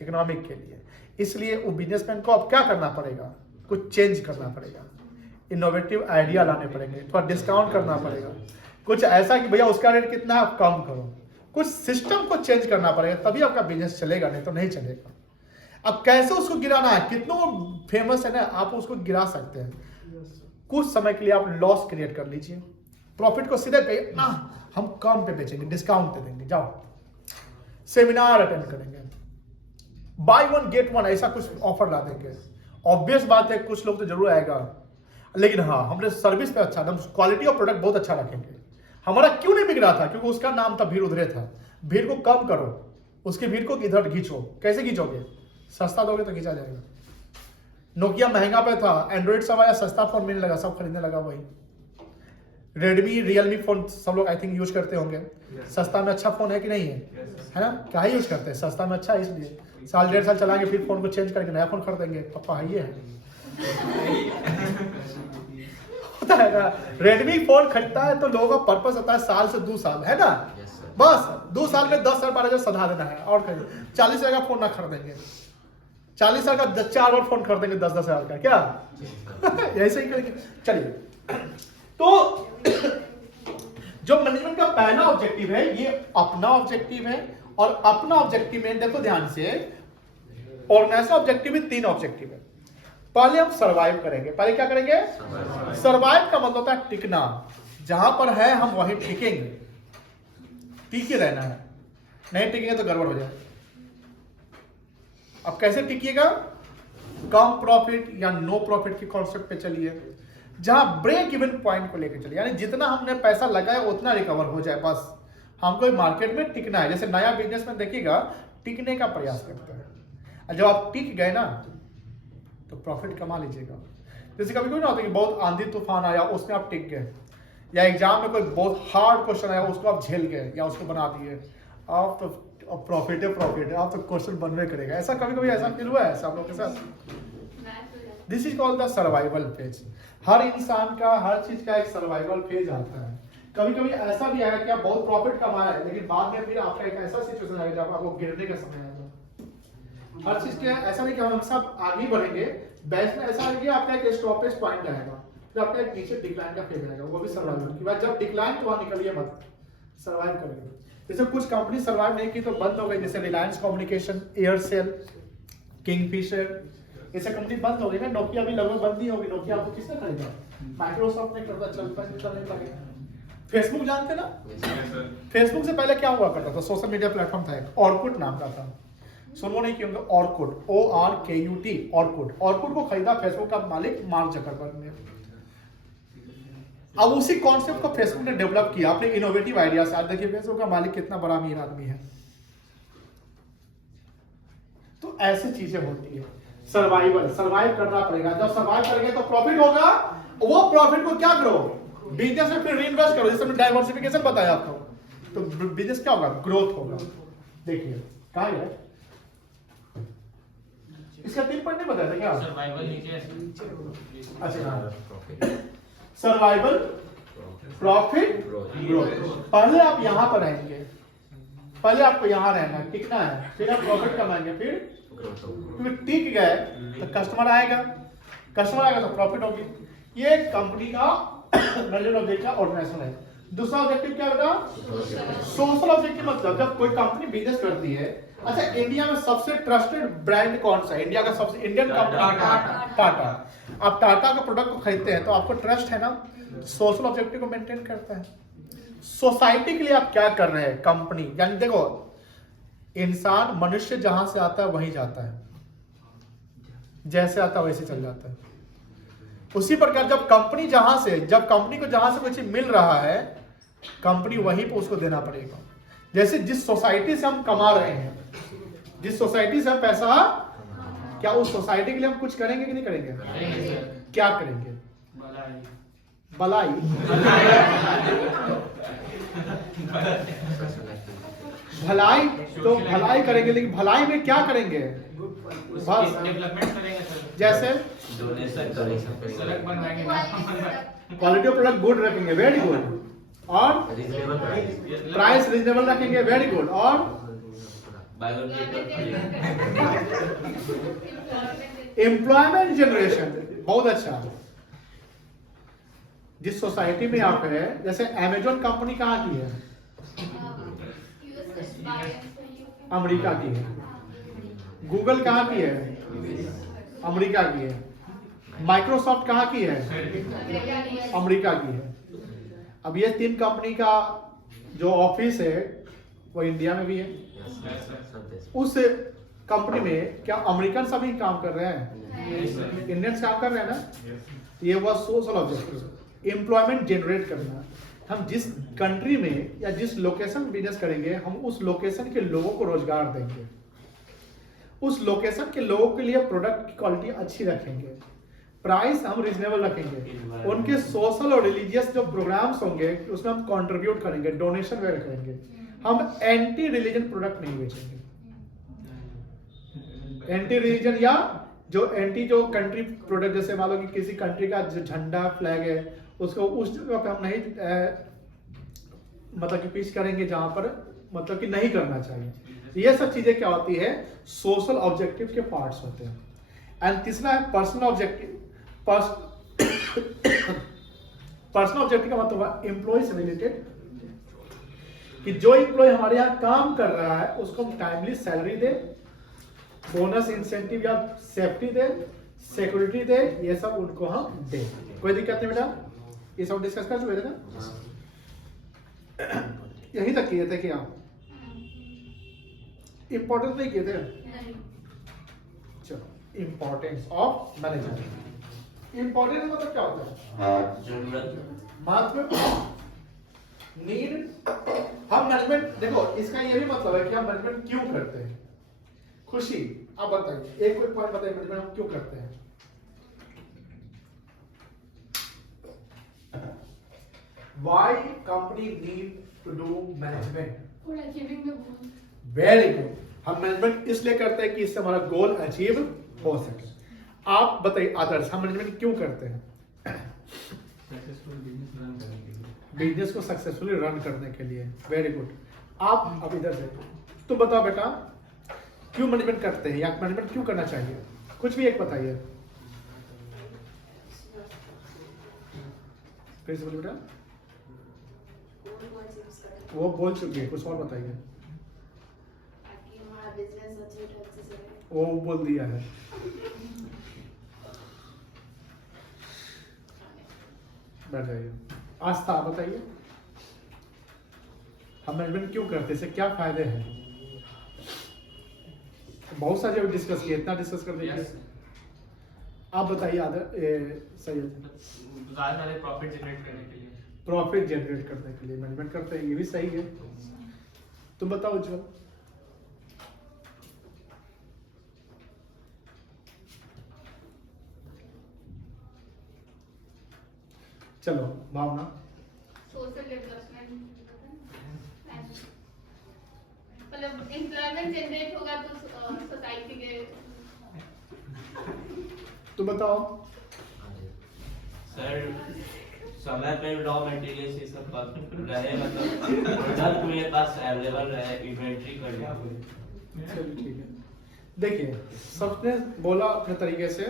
इकोनॉमिक के लिए। इसलिए वो बिजनेसमैन को अब क्या करना पड़ेगा, कुछ चेंज करना पड़ेगा, इनोवेटिव आइडिया लाने पड़ेंगे, थोड़ा डिस्काउंट करना पड़ेगा, कुछ ऐसा कि भैया उसका रेट कितना है आप कम करो, कुछ सिस्टम को चेंज करना पड़ेगा, तभी आपका बिजनेस चलेगा, नहीं तो नहीं चलेगा। अब कैसे उसको गिराना है, कितना फेमस है ना, आप उसको गिरा सकते हैं। कुछ समय के लिए आप लॉस क्रिएट कर लीजिए, प्रॉफिट को सीधे पे हम कम पे बेचेंगे, डिस्काउंट दे देंगे, जाओ सेमिनार अटेंड करेंगे, बाय 1 गेट 1 ऐसा कुछ ऑफर ला देंगे। ऑब्वियस बात है कुछ लोग तो जरूर आएगा, लेकिन हाँ हमने सर्विस पे अच्छा, हम क्वालिटी ऑफ प्रोडक्ट बहुत अच्छा रखेंगे। हमारा क्यों नहीं बिक रहा था? क्योंकि उसका नाम था भीड़ उधरे था। भीड़ को कम करो, उसकी भीड़ को इधर खींचो। कैसे खींचोगे? सस्ता दोगे तो खींचा जाएगा। नोकिया महंगा पे था, एंड्रॉइड सब आया, सस्ता फोन मिलने लगा, सब खरीदने लगा। वही रेडमी, रियलमी फोन सब लोग आई थिंक यूज करते होंगे। सस्ता में अच्छा फोन है कि नहीं है? है ना? क्या ही यूज करते हैं, सस्ता में अच्छा है, इसलिए साल 1.5 साल चलाएंगे, फिर फोन को चेंज करके नया फोन खरीदेंगे। पापा है ये होता है ना। रेडमी फोन खरीदता है तो लोगों का पर्पस होता है साल से 2 साल, है ना? बस 2 साल में 10 साल 12 सधा देना है, और 40 हजार का फोन ना खरीदेंगे, 40 साल का 4 और फोन खरीदेंगे 10-10 हजार का, क्या ऐसे ही करेंगे। चलिए, तो जो मैनेजमेंट का पहला ऑब्जेक्टिव है ये अपना ऑब्जेक्टिव है, और अपना ऑब्जेक्टिव में देखो ध्यान से, ऑर्गेनाइजेशन ऑब्जेक्टिव में 3 ऑब्जेक्टिव है। पहले हम सरवाइव करेंगे। पहले क्या करेंगे? सरवाइव का मतलब होता है टिकना। जहां पर है हम वहीं टिकेंगे, टिके रहना है, नहीं टिकेंगे तो गड़बड़ हो जाए। अब कैसे टिकिएगा? कम प्रॉफिट या नो प्रॉफिट के कॉन्सेप्ट पे चलिए, जहां ब्रेक इवन पॉइंट को लेकर चलिए, यानी जितना हमने पैसा लगाया उतना रिकवर हो जाए। बस हमको मार्केट में टिकना है। जैसे नया बिजनेस में देखिएगा, टिकने का प्रयास करते हैं, और जब आप टिक गए ना तो प्रॉफिट कमा लीजिएगा। जैसे कभी कोई ना होता कि बहुत आंधी तूफान आया, उसमें आप टिक गए, या एग्जाम में कोई बहुत हार्ड क्वेश्चन आया, उसको आप झेल गए या उसको बना दिए, आप तो प्रॉफिट है, प्रॉफिट है, आप तो क्वेश्चन बनवे करेगा। ऐसा कभी कभी ऐसा फील हुआ है सब लोग के साथ? This is called the survival phase. हर इंसान का, हर चीज का एक सर्वाइवल फेज आता है। कभी कभी ऐसा भी आएगा कि आप बहुत प्रॉफिट कमाया है, लेकिन बाद में फिर आपका एक ऐसा सिचुएशन आएगा जब आपको गिरने का समय आएगा। हर चीज के ऐसा नहीं कि हम सब आगे ही बढ़ेंगे, बैच में ऐसा है कि आपका एक स्टॉपेज पॉइंट आएगा, फिर आपका एक नीचे डिक्लाइन का फेज आएगा, वो भी सर्वाइवल की बात। जब डिक्लाइन तो वहां निकलिए मत, सर्वाइव करिए। जैसे कुछ कंपनी सर्वाइव नहीं की तो बंद हो गई, जैसे रिलायंस कम्युनिकेशन, एयरसेल, किंगफिशर, ऐसे कंपनी बंद हो गई ना। नोकिया भी लगभग बंद ही होगी। नोकिया आपको किसने खरीदा? माइक्रोसॉफ्ट ने खरीदा, चलने लगे। फेसबुक जानते ना? फेसबुक से पहले क्या हुआ करता था? सोशल मीडिया प्लेटफॉर्म था एक, ऑर्कुट नाम का था, सुनो नहीं क्यों? Orkut, ORKUT, Orkut. ऑर्कुट को खरीदा फेसबुक का मालिक मार्क जकरबर्ग ने। अब उसी कॉन्सेप्ट को फेसबुक ने डेवलप किया अपने इनोवेटिव आइडिया से। आज देखिए फेसबुक का मालिक कितना बड़ा अमीर आदमी है। तो ऐसी चीजें होती है। सर्वाइव करना पड़ेगा। जब सर्वाइव करेंगे तो प्रॉफिट होगा, वो प्रॉफिट को क्या करो? बिजनेस में फिर रीइन्वेस्ट करो। जैसे मैंने डाइवर्सिफिकेशन बताया आपको, तो बिजनेस क्या होगा? ग्रोथ होगा। देखिए कहा है इसका 3 पॉइंट नहीं बताया था क्या? सर्वाइवल नीचे अच्छा, सर्वाइवल, प्रॉफिट, ग्रोथ। पहले आप यहां पर रहेंगे, पहले आपको यहां रहना है, टिकना है, फिर आप प्रॉफिट कमाएंगे, फिर टिक गए तो कस्टमर आएगा, कस्टमर आएगा तो प्रॉफिट होगी। ये कंपनी का मेजर ऑब्जेक्टिव का ऑर्गेनाइजेशन है। दूसरा ऑब्जेक्टिव क्या होगा? Social objective. मतलब जब कोई कंपनी बिजनेस करती है, अच्छा इंडिया में सबसे ट्रस्टेड ब्रांड कौन सा है? इंडिया का सबसे इंडियन कंपनी टाटा। आप टाटा का प्रोडक्ट को खरीदते हैं तो आपको ट्रस्ट है ना, सोशल ऑब्जेक्टिव को मेंटेन करता है। सोसाइटी के लिए आप क्या कर रहे हैं? कंपनी, यानी देखो इंसान, मनुष्य जहां से आता है वहीं जाता है, जैसे आता है वैसे चल जाता है। उसी प्रकार जब कंपनी जब कंपनी को जहां से कुछ मिल रहा है, कंपनी वहीं पे उसको देना पड़ेगा। जैसे जिस सोसाइटी से हम कमा रहे हैं, जिस सोसाइटी से हम पैसा, क्या उस सोसाइटी के लिए हम कुछ करेंगे कि नहीं करेंगे? क्या करेंगे? भलाई। भलाई तो भलाई करेंगे, लेकिन भलाई में क्या करेंगे? बस डेवलपमेंट करेंगे सर। जैसे डोनेशन करेंगे, सड़क बनवाएंगे, क्वालिटी ऑफ प्रोडक्ट गुड रखेंगे, वेरी गुड, और प्राइस रीजनेबल रखेंगे, वेरी गुड, और एम्प्लॉयमेंट जनरेशन, बहुत अच्छा। जिस सोसाइटी में आप है, जैसे अमेजोन कंपनी कहाँ की है? अमेरिका की है। गूगल कहाँ की है? अमेरिका की है। माइक्रोसॉफ्ट कहाँ की है? अमेरिका की है। अब ये 3 कंपनी का जो ऑफिस है वो इंडिया में भी है। उस कंपनी में क्या अमेरिकन सभी काम कर रहे हैं? इंडियंस काम कर रहे हैं ना? ये हुआ सोशल ऑब्जेक्टिव, एम्प्लॉयमेंट जनरेट करना। हम जिस कंट्री में या जिस लोकेशन में बिजनेस करेंगे, हम उस लोकेशन के लोगों को रोजगार देंगे, उस लोकेशन के लोगों के लिए प्रोडक्ट की क्वालिटी अच्छी रखेंगे, प्राइस हम रीजनेबल रखेंगे, उनके सोशल और रिलीजियस जो प्रोग्राम्स होंगे उसमें हम कंट्रीब्यूट करेंगे, डोनेशन वगैरह करेंगे। हम एंटी रिलीजन प्रोडक्ट नहीं बेचेंगे। एंटी रिलीजन या जो कंट्री प्रोडक्ट, जैसे मान लो कि किसी कंट्री का जो झंडा फ्लैग है उसको उस जगह पे हम नहीं मतलब कि पीच करेंगे जहां पर मतलब कि नहीं करना चाहिए। ये सब चीजें क्या होती है? सोशल ऑब्जेक्टिव के पार्ट्स होते हैं। एंड तीसरा है पर्सनल ऑब्जेक्टिव। पर्सनल ऑब्जेक्टिव का मतलब है एम्प्लॉय से रिलेटेड, कि जो एम्प्लॉय हमारे यहाँ काम कर रहा है उसको हम टाइमली सैलरी दे, बोनस इंसेंटिव या सेफ्टी दे, सिक्योरिटी दे, ये सब उनको हम दे। कोई दिक्कत नहीं बेटा? ये सब डिस्कस कर चुके थे ना? यही तक किए थे कि आप इंपॉर्टेंस नहीं किए थे? चलो, इंपॉर्टेंस ऑफ मैनेजमेंट। इंपॉर्टेंस मतलब क्या होता है? महत्व, नीड। हम मैनेजमेंट, देखो इसका ये भी मतलब है कि हम मैनेजमेंट क्यों करते हैं। खुशी, आप बताइए, एक कोई पॉइंट बताइए मैनेजमेंट हम क्यों करते हैं? Why company need to do management? For achieving the goal. Very good. हम मैनेजमेंट इसलिए करते हैं कि इससे हमारा गोल अचीव हो सके। आप बताइए आदर्श, हम मैनेजमेंट क्यों करते हैं? बिजनेस को सक्सेसफुली रन करने के लिए। Very good. आप अब इधर से तो बताओ बेटा, क्यों मैनेजमेंट करते हैं या मैनेजमेंट क्यों करना चाहिए? कुछ भी एक बताइए। फिर से बोलिए बेटा। वो बोल चुकी है, कुछ और बताइए। ताकि हमारा बिजनेस अच्छे ढंग से चले। वो बोल दिया है। बैठ जाइए। आस्था बताइए, हम मैनेजमेंट क्यों करते हैं, इससे क्या फायदे हैं? बहुत सारे डिस्कस किए, इतना डिस्कस कर दीजिए। Yes. आप बताइए सही है। ज़्यादा प्रॉफिट जनरेट करने के लिए। प्रॉफिट जनरेट करने के लिए मैनेजमेंट करते हैं, ये भी सही है। तुम बताओ उज्जवल। चलो भावना। सोशल डेवलपमेंट, मतलब एम्प्लॉयमेंट जनरेट होगा तो सोसाइटी के। तुम बताओ। सर समय पे रॉ मटेरियल ये सब रहे, मतलब प्रोडक्ट मेरे पास अवेलेबल रहे, इन्वेंट्री कर लिया। चलिए ठीक है। देखिए, सबने बोला अपने तरीके से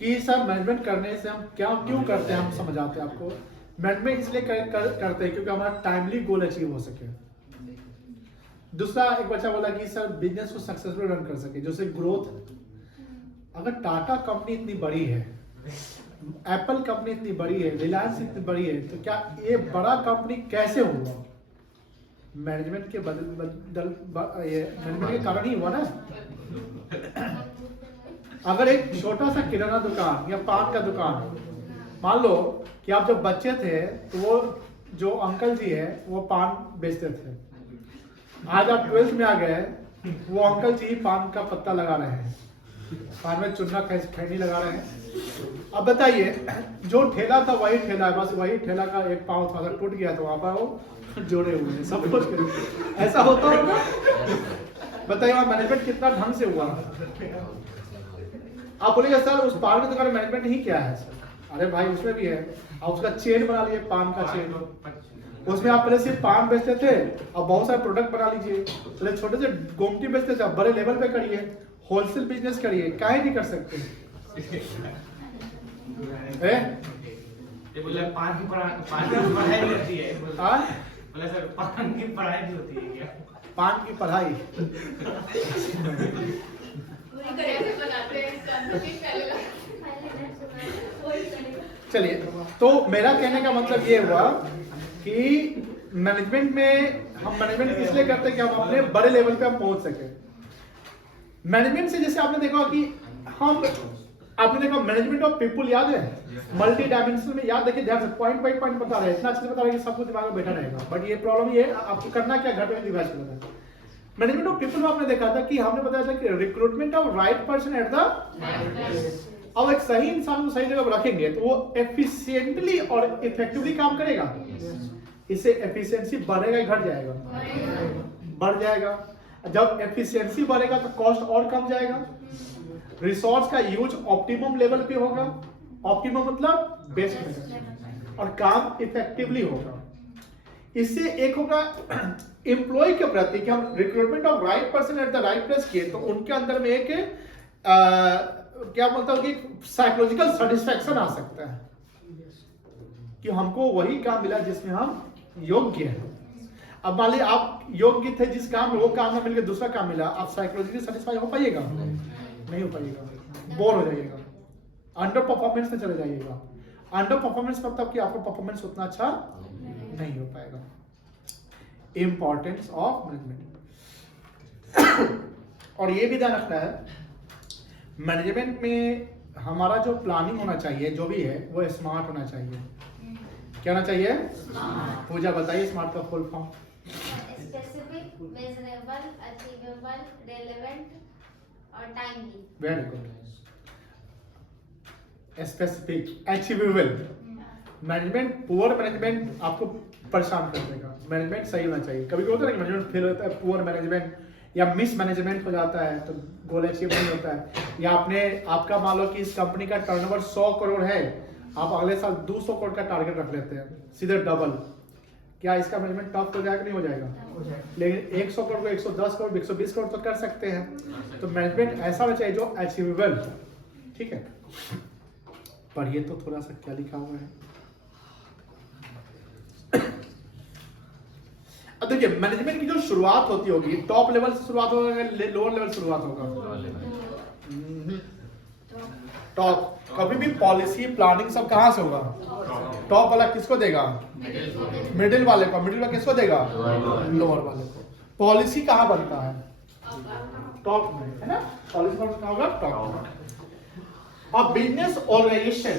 कि सर मैनेजमेंट करने से हम क्या क्यों करते हैं, हम समझाते हैं आपको। मैनेजमेंट इसलिए करते हैं क्योंकि हमारा टाइमली गोल अचीव हो सके। दूसरा, एक बच्चा बोला कि सर बिजनेस को सक्सेसफुल रन कर सके, जैसे ग्रोथ। अगर टाटा कंपनी इतनी बड़ी है, एप्पल कंपनी इतनी बड़ी है, रिलायंस इतनी बड़ी है, तो क्या ये बड़ा कंपनी कैसे हुआ? मैनेजमेंट के मैनेजमेंट के कारण ही हुआ ना। अगर एक छोटा सा किराना दुकान या पान का दुकान, मान लो कि आप जब बच्चे थे तो वो जो अंकल जी है वो पान बेचते थे। आज आप 12th में आ गए, वो अंकल जी पान का पत्ता लगा रहे हैं, पान में चुन्ना खैनी लगा रहे हैं। अब बताइए, जो ठेला था वही ठेला है, बस वही ठेला का एक पाँव थोड़ा सा टूट गया तो वहां पर वो जोड़े हुए हैं, सब कुछ ऐसा होता होगा। बताइए वहां मैनेजमेंट कितना ढंग से हुआ। आप बोलिए सर उस पान की दुकान मैनेजमेंट ही क्या है सर? अरे भाई उसमें भी है। आप उसका चेन बना लीजिए, पान का चेन। उसमें आप पहले सिर्फ पान बेचते थे, अब बहुत सारे प्रोडक्ट बना लीजिए। पहले छोटे से गोमती बेचते थे, अब बड़े लेवल पे करिए, होलसेल बिजनेस करिए। काहे नहीं कर सकते? ये बोला पान की पढ़ाई होती है। हाँ? बोला सर पान की पढ़ाई भी होती है क्या? पान की पढ़ाई कैसे बनाते हैं चलिए, तो मेरा कहने का मतलब ये हुआ कि मैनेजमेंट में हम मैनेजमेंट इसलिए करते हैं कि हम अपने बड़े लेवल पे हम पहुंच सके। मैनेजमेंट से जैसे आपने देखा कि आपने देखा मैनेजमेंट ऑफ पीपल याद है, मल्टी डायमेंशनल में याद, देखिए ध्यान से पॉइंट बाय पॉइंट बता रहे हैं, इतना अच्छे से बता रहे हैं कि सब कुछ दिमाग में बैठा रहेगा। बट ये प्रॉब्लम ये आपको करना क्या, घर पे रिवाइज करना है। मैनेजमेंट ऑफ पीपल में आपने देखा था कि हमने बताया था कि recruitment of right person at the, अब एक सही इंसान को सही जगह रखेंगे तो वो एफिशिएंटली और इफेक्टिवली काम करेगा। इससे एफिशिएंसी बढ़ेगा, घट जाएगा? बढ़ जाएगा। जब एफिशिएंसी बढ़ेगा तो कॉस्ट और कम जाएगा, रिसोर्स का यूज ऑप्टिमम लेवल पे होगा। ऑप्टिमम मतलब बेस्ट लेवल, और काम इफेक्टिवली होगा। इससे एक होगा एम्प्लॉय के प्रति कि हम recruitment of right person at the right place किए तो उनके अंदर में एक क्या बोलता हूँ कि साइकोलॉजिकल सेटिस्फैक्शन आ सकता है कि हमको वही काम मिला जिसमें हम योग्य हैं। अब मान लीजिए आप योग्य थे जिस काम में, वो काम में मिलकर दूसरा काम मिला, आप साइकोलॉजिकली सेटिस्फाई हो पाइएगा? नहीं हो पाइएगा, बोर हो जाइएगा, अंडर परफॉर्मेंस में चले जाइएगा। अंडर परफॉर्मेंस मतलब कि आपका परफॉर्मेंस उतना अच्छा नहीं हो पाएगा। Importance of management. और ये भी ध्यान रखना है मैनेजमेंट में हमारा जो प्लानिंग होना चाहिए, जो भी है वो स्मार्ट होना चाहिए। क्या होना चाहिए? पूजा बताइए स्मार्ट का full form. Specific, measurable, achievable, relevant और timely. Very good. Specific, achievable. Management, poor management आपको परेशान कर देगा। मैनेजमेंट सही होना चाहिए। कभी कभी होता है ना कि मैनेजमेंट फेल होता है, पुअर मैनेजमेंट या मिस मैनेजमेंट हो जाता है तो गोल अचीव नहीं होता है। या आपका मान लो कि इस कंपनी का टर्नओवर 100 करोड़ है, आप अगले साल 200 करोड़ का टारगेट रख लेते हैं, सीधे डबल, क्या इसका मैनेजमेंट टफ हो जाएगा नहीं हो जाएगा? लेकिन 100 करोड़ को 110 करोड़ 120 करोड़ तो कर सकते हैं। तो मैनेजमेंट ऐसा होना चाहिए जो अचीवेबल, ठीक है। पढ़िए तो थोड़ा सा क्या लिखा हुआ है। अब देखिए मैनेजमेंट की जो शुरुआत होती होगी, टॉप लेवल से शुरुआत होगा, लोअर लेवल से शुरुआत होगा? टॉप। कभी भी पॉलिसी प्लानिंग सब कहाँ से होगा? टॉप वाला किसको देगा? मिडिल वाले को। मिडिल वाला किसको देगा? लोअर वाले को। पॉलिसी कहाँ बनता है? टॉप में, है ना? पॉलिसी कहाँ होगा? टॉप में। A business organization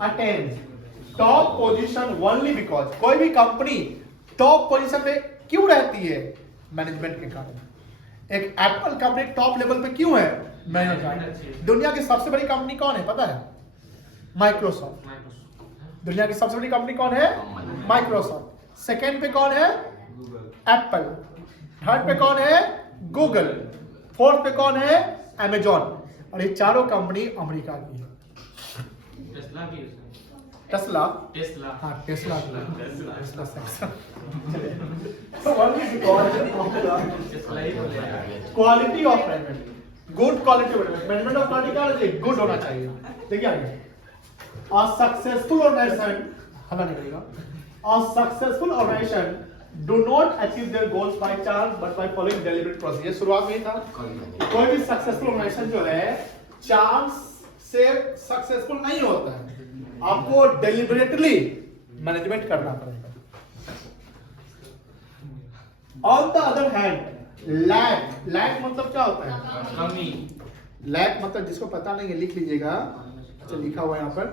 attains top position only because, कोई भी कंपनी टॉप पोजीशन पे क्यों रहती है? मैनेजमेंट के कारण। एक एप्पल कंपनी टॉप लेवल पे क्यों है? मैनेजमेंट। दुनिया की सबसे बड़ी कंपनी कौन है पता है? माइक्रोसॉफ्ट। दुनिया की सबसे बड़ी कंपनी कौन है? माइक्रोसॉफ्ट। सेकंड पे कौन है? एप्पल। थर्ड पे कौन है? गूगल। फोर्थ पे कौन है? अमेजॉन। और ये चारों कंपनी अमेरिका की है। टेस्ला की टेस्ला, टेस्ला हाँ Tesla Tesla quality of management, good quality management of quality क्या होना चाहिए? गुड होना चाहिए। देखिए आगे, a successful organization, हला निकलेगा, a successful organization do not achieve their goals by chance but by following deliberate process। ये शुरुआत में ही था। कोई भी सक्सेसफुल ऑर्गेनाइजेशन जो है चांस से सक्सेसफुल नहीं होता है, आपको डेलिबरेटली मैनेजमेंट करना पड़ेगा। On the other hand lack, lack मतलब क्या होता है? कमी। लैक मतलब जिसको पता नहीं है लिख लीजिएगा, अच्छा लिखा हुआ है यहाँ पर।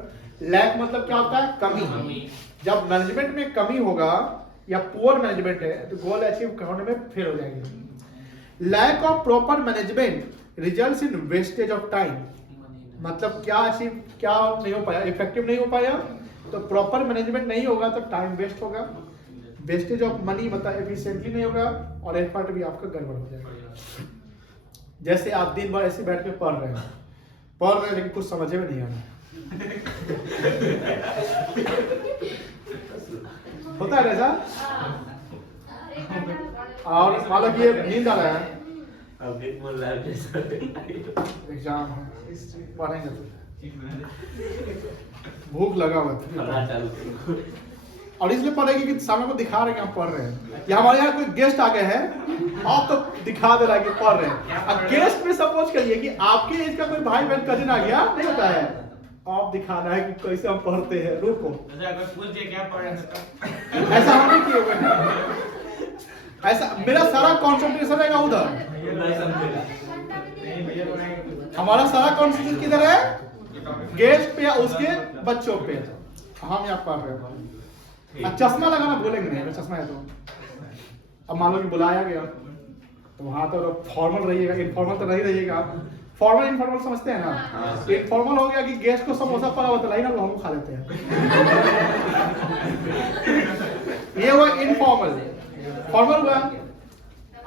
लैक मतलब क्या होता है? कमी। जब मैनेजमेंट में कमी होगा या पुअर मैनेजमेंट है तो गोल अचीव करने में फेल हो जाएगी। Lack of proper management results in wastage of time, मतलब क्या अचीव, क्या नहीं हो पाया, इफेक्टिव नहीं हो पाया, तो प्रॉपर मैनेजमेंट नहीं होगा तो टाइम वेस्ट होगा, वेस्टेज ऑफ मनी मतलब एफिशिएंटली नहीं होगा, और एफर्ट भी आपका गड़बड़ हो जाएगा। जैसे आप दिन भर ऐसे बैठ के पढ़ रहे हैं लेकिन कुछ समझ में नहीं आ रहा होता है ऐसा। और मान लो कि ये नींद आ रहा है, एग्जाम है, पढ़ेंगे तो भूख लगा हुआ है और इसलिए पढ़ेगी कि सामने को दिखा रहे हैं कि हम पढ़ रहे हैं, या हमारे यहाँ कोई गेस्ट आ गए हैं आप तो दिखा दे रहा है कि पढ़ रहे हैं। अब गेस्ट में सपोज करिए कि आपके एज का कोई भाई बहन कजिन आ गया, नहीं होता है, आप दिखाना है कि कैसे हम पढ़ते हैं, रुको अगर पूछ दिया क्या पढ़ रहे हैं ऐसा हम नहीं किए हुए, ऐसा मेरा सारा कंसंट्रेशन रहेगा उधर, हमारा सारा कंसंट्रेशन किधर है? गेस्ट पे या उसके बच्चों पे। हम यहाँ पढ़ रहे हैं। चश्मा लगाना बोलेंगे नहीं, चश्मा है तो अब मान लो कि बुलाया गया तो वहाँ तो फॉर्मल रहिएगा, इनफॉर्मल तो नहीं रहिएगा। फॉर्मल इनफॉर्मल समझते हैं ना? इनफॉर्मल हो गया कि गेस्ट को समोसा पड़ा हुआ तो ना वो हम खा लेते हैं ये हुआ इनफॉर्मल। फॉर्मल हुआ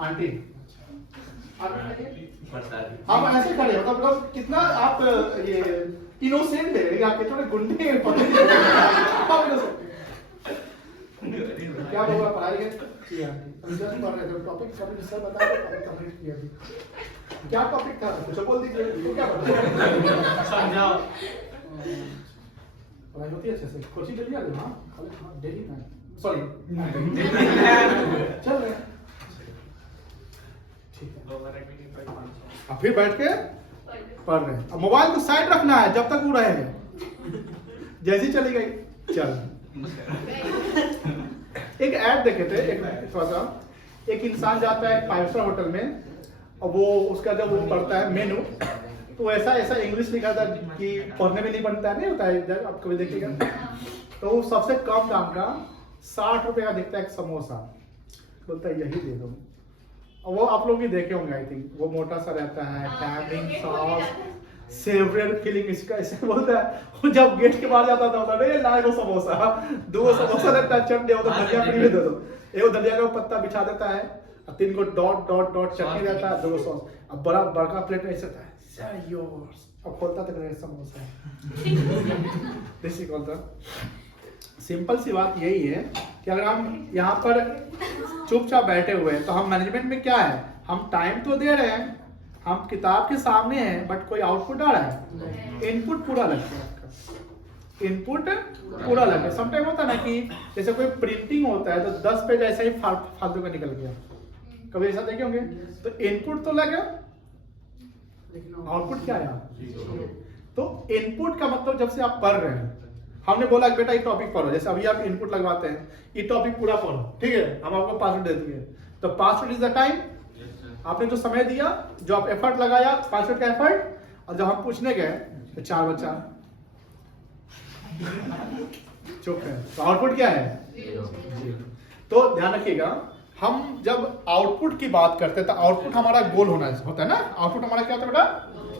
आंटी हम ऐसे खड़े हो मतलब कितना आप ये इनोसेंट है, आप कितने गुंडे हैं क्या बोला पढ़ाई किया रिसर्च पढ़ रहे थे, टॉपिक सर बता रहे टॉपिक कंप्लीट किया थी, क्या टॉपिक था कुछ बोल दीजिए, तो क्या पता समझाओ। पढ़ाई होती है अच्छे से, कोचिंग डेली आ गई? हाँ डेली ना, सॉरी चल रहे ठीक है। अब फिर बैठ के पढ़ रहे हैं। अब मोबाइल को साइड रखना है जब तक वो रहे, जैसी चली गई चल। एक ऐड देखे थे, एक इंसान जाता है 5 स्टार होटल में और वो उसका जब वो पढ़ता है मेनू तो ऐसा ऐसा इंग्लिश लिखा था कि पढ़ने में नहीं बनता है, नहीं होता है जब आप कभी देखिएगा तो वो सबसे कम दाम का 60 रुपए का दिखता है एक समोसा, बोलता है यही दे दो। और वो आप लोग भी देखे होंगे आई थिंक, वो मोटा सा रहता है, टैमिंग सॉस सेवरियन फीलिंग इसका ऐसे बोलता है। वो जब गेट के बाहर जाता था बोलता है लाए वो समोसा, 2 समोसा रहता है, चटनी हो तो धनिया फ्री में दे दो, एक धनिया का पत्ता बिछा देता है और 3 को डॉट डॉट डॉट चटनी रहता है, 2 सॉस। अब बड़ा बड़का प्लेट ऐसे था सर योर्स अब खोलता तो करेगा समोसा देसी खोलता। सिंपल सी बात यही है कि अगर हम यहाँ पर चुपचाप बैठे हुए हैं तो हम मैनेजमेंट में क्या है, हम टाइम तो दे रहे हैं, हम किताब के सामने हैं, बट कोई आउटपुट आ रहा है, इनपुट पूरा लग गया आपका, इनपुट पूरा लग गया। समटाइम होता है ना कि जैसे कोई प्रिंटिंग होता है तो 10 पेज ऐसा ही फालतू का निकल गया, कभी ऐसा देखे होंगे। तो इनपुट तो लगा, आउटपुट क्या आया। तो इनपुट का मतलब जब से आप पढ़ रहे हैं, हमने बोला कि बेटा ये टॉपिक पढ़ो, जैसे अभी आप इनपुट लगवाते हैं, ये टॉपिक पूरा पढ़ो, ठीक है, हम आपको 5 मिनट दे दिए, तो 5 मिनट इज द टाइम, आपने जो समय दिया, जो आप एफर्ट लगाया, 5 मिनट का एफर्ट, और जब हम पूछने गए तो 4 बच्चा चुप है, तो आउटपुट क्या है, 0। तो ध्यान रखिएगा, हम जब आउटपुट की बात करते हैं तो आउटपुट हमारा गोल होता है ना, आउटपुट हमारा क्या होता है बेटा,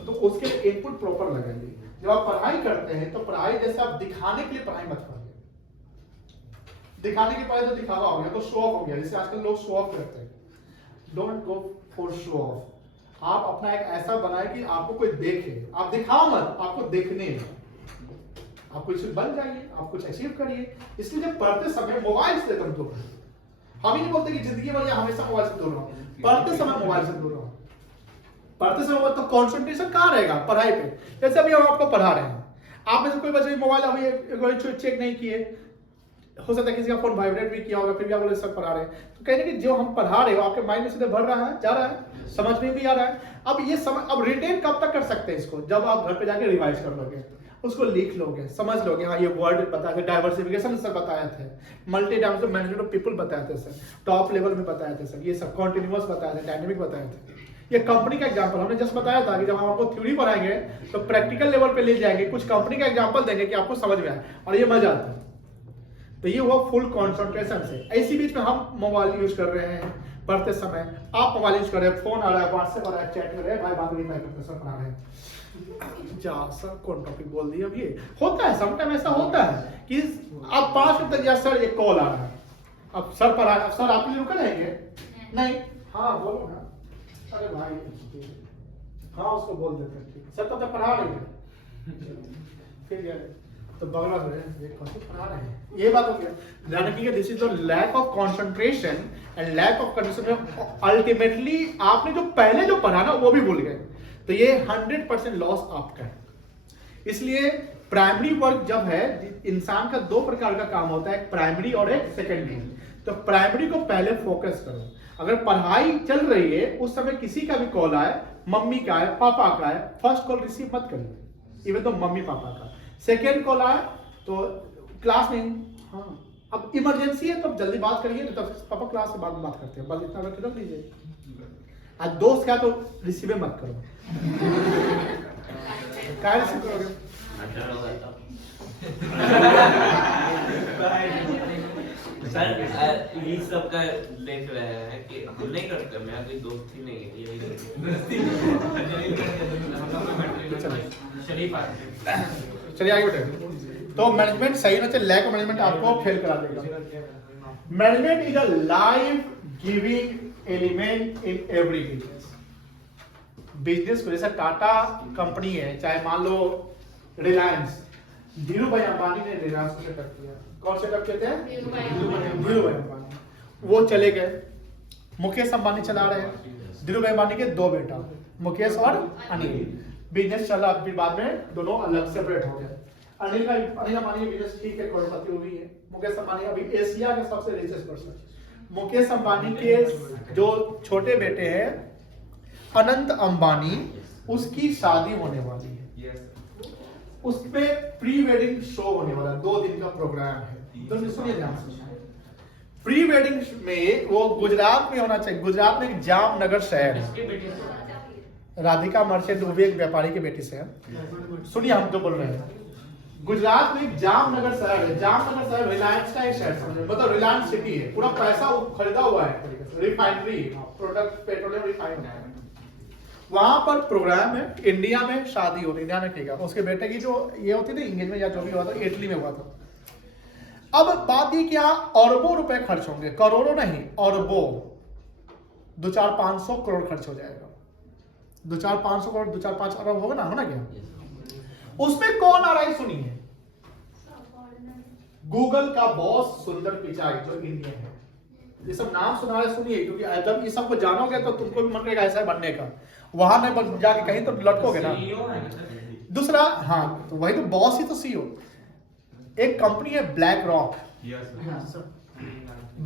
तो उसके लिए इनपुट प्रॉपर लगेंगे। जब आप पढ़ाई करते हैं तो पढ़ाई जैसे आप दिखाने के लिए पढ़ाई मत करिए, दिखाने के पढ़ाई तो दिखावा हो गया, तो शो ऑफ हो गया, जैसे आजकल लोग शो ऑफ करते हैं। Don't go for show off, आप अपना एक ऐसा बनाए कि आपको कोई देखे, आप दिखाओ मत, आपको देखने, आप कुछ बन जाइए, आप कुछ अचीव करिए। इसलिए जब पढ़ते समय मोबाइल से कम दूर, हम ही नहीं बोलते कि जिंदगी भर हमेशा मोबाइल से दूर रहो, पढ़ते समय मोबाइल से दूर रहो। पढ़ते समय तो कंसंट्रेशन कहाँ रहेगा, पढ़ाई पे। जैसे अभी हम आपको पढ़ा रहे हैं, आप में से कोई बच्चे मोबाइल अभी चेक नहीं किए, हो सकता है किसी का फोन वाइब्रेट भी किया होगा, फिर भी आप बोले सर पढ़ा रहे हैं, तो कहने कि जो हम पढ़ा रहे हो आपके माइंड में सीधे भर रहा है, जा रहा है, समझ में भी आ रहा है। अब ये समझ, अब रिटेन कब तक कर सकते हैं इसको, जब आप घर पे जाके रिवाइज कर लोगे, उसको लिख लोगे, समझ लोगे, हाँ ये वर्ड बताए थे, डाइवर्सिफिकेशन सर बताए थे, multi dimensional management of people बताए थे सर, टॉप लेवल में बताए थे सर, ये सब कॉन्टिन्यूअस बताए थे, डायनेमिक बताए थे। ये कंपनी का एग्जांपल हमने जस्ट बताया था कि जब हम आपको थ्योरी पढ़ाएंगे तो प्रैक्टिकल लेवल पे ले जाएंगे, कुछ कंपनी का एग्जांपल देंगे कि आपको समझ में आए और ये मजा आता है। तो ये हुआ फुल कंसंट्रेशन से। इसी बीच में हम मोबाइल यूज कर रहे हैं पढ़ते समय, आप मोबाइल यूज कर रहे हैं, फोन आ रहा है, व्हाट्सएप आ रहा है, चैट कर रहे हैं, भाई बात नहीं प्रोफेसर पढ़ा रहे हैं, जा सर कौन टॉपिक बोल दिया। अब ये होता है, समटाइम ऐसा होता है कि आप 5 मिनट तक, या सर एक कॉल आ रहा है, अब सर पढ़ा, अब सर आप रुक रहेंगे नहीं, हाँ बोलो ना, अरे भाई हाँ उसको बोल देते हैं, ठीक सर तब तक पढ़ा रहे हैं, फिर क्या तो बगल में ये कौन पढ़ा रहे हैं, ये बात हो गया। ध्यान रखिएगा, this is the lack of concentration and lack of concentration. Ultimately आपने जो पहले जो पढ़ा ना वो भी भूल गए, तो ये 100% लॉस आपका है। इसलिए प्राइमरी वर्क जब है, इंसान का 2 प्रकार का काम होता है, एक प्राइमरी और एक सेकेंडरी। तो प्राइमरी को पहले फोकस करो। अगर पढ़ाई चल रही है उस समय किसी का भी कॉल आए, मम्मी का आए, पापा का आए, फर्स्ट कॉल रिसीव मत करिए, इवन तो मम्मी पापा का। सेकेंड कॉल आए तो क्लास में, हाँ अब इमरजेंसी है तो जल्दी बात करिए, नहीं तो पापा क्लास में बात करते हैं, बस इतना रख लीजिए। आज दोस्त का तो रिसीव मत करो, क्या रिसीव करोगे, सर ये सब का देख रहे हैं कि हम नहीं करते, मेरा कोई दोस्त ही नहीं है, चलिए आगे बढ़ते। तो मैनेजमेंट सही ना चले, लैक ऑफ मैनेजमेंट आपको फेल करा देगा। Management is a life giving element in every business. Business को, जैसे टाटा कंपनी है, चाहे मान लो रिलायंस, धीरू भाई अंबानी ने रिलायंस को सेटअप किया। कौन सेटअप किए थे? धीरू भाई अंबानी। वो चले गए, मुकेश अंबानी चला रहे हैं। धीरू भाई अंबानी के 2 बेटा, मुकेश और अनिल। बिजनेस चला, फिर बाद में दोनों अलग सेपरेट हो गए। अनिल अंबानी का बिजनेस ठीक है, करोड़पति हो गई है। मुकेश अंबानी अभी एशिया के सबसे रिचेस्ट पर्सन। मुकेश अंबानी के जो छोटे बेटे हैं अनंत अंबानी, उसकी शादी होने वाली है। उसपे प्री वेडिंग शो होने वाला है, 2 दिन का प्रोग्राम है। तो सुनिए ध्यान से, प्री वेडिंग में वो गुजरात में होना चाहिए। गुजरात में एक जामनगर शहर है, राधिका मर्चेंट, वो भी एक व्यापारी की बेटी से है। सुनिए हम जो बोल रहे हैं, गुजरात में एक जामनगर शहर है। जामनगर शहर रिलायंस का एक शहर समझो, मतलब रिलायंस सिटी है, पूरा पैसा खरीदा हुआ है, रिफाइनरी प्रोडक्ट, पेट्रोलियम रिफाइनरी। वहां पर प्रोग्राम है, इंडिया में शादी हो रही, ध्यान रखिएगा। उसके बेटे की जो ये होती थी इंगेजमेंट या जो भी हुआ था, इटली में हुआ था। अब बात ये कि अरबों रुपए खर्च होंगे, करोड़ों नहीं, अरबों, 200-400-500 करोड़ खर्च हो जाएगा। 2-4-500 करोड़ 2-4-5 अरब होगा ना क्या? उसमें कौन आ रहा है सुनिए, गूगल का बॉस सुंदर पिचाई जो इंडियन है। ये सब नाम सुना रहे सुनिए, क्योंकि जब ये सबको जानोगे तो तुमको भी मन करेगा ऐसा बनने का, वहां नहीं जाके कहीं तो लटकोगे ना। CEO है ना सर? दूसरा, हाँ तो वही तो बॉस ही तो सीईओ। एक कंपनी है ब्लैक रॉक।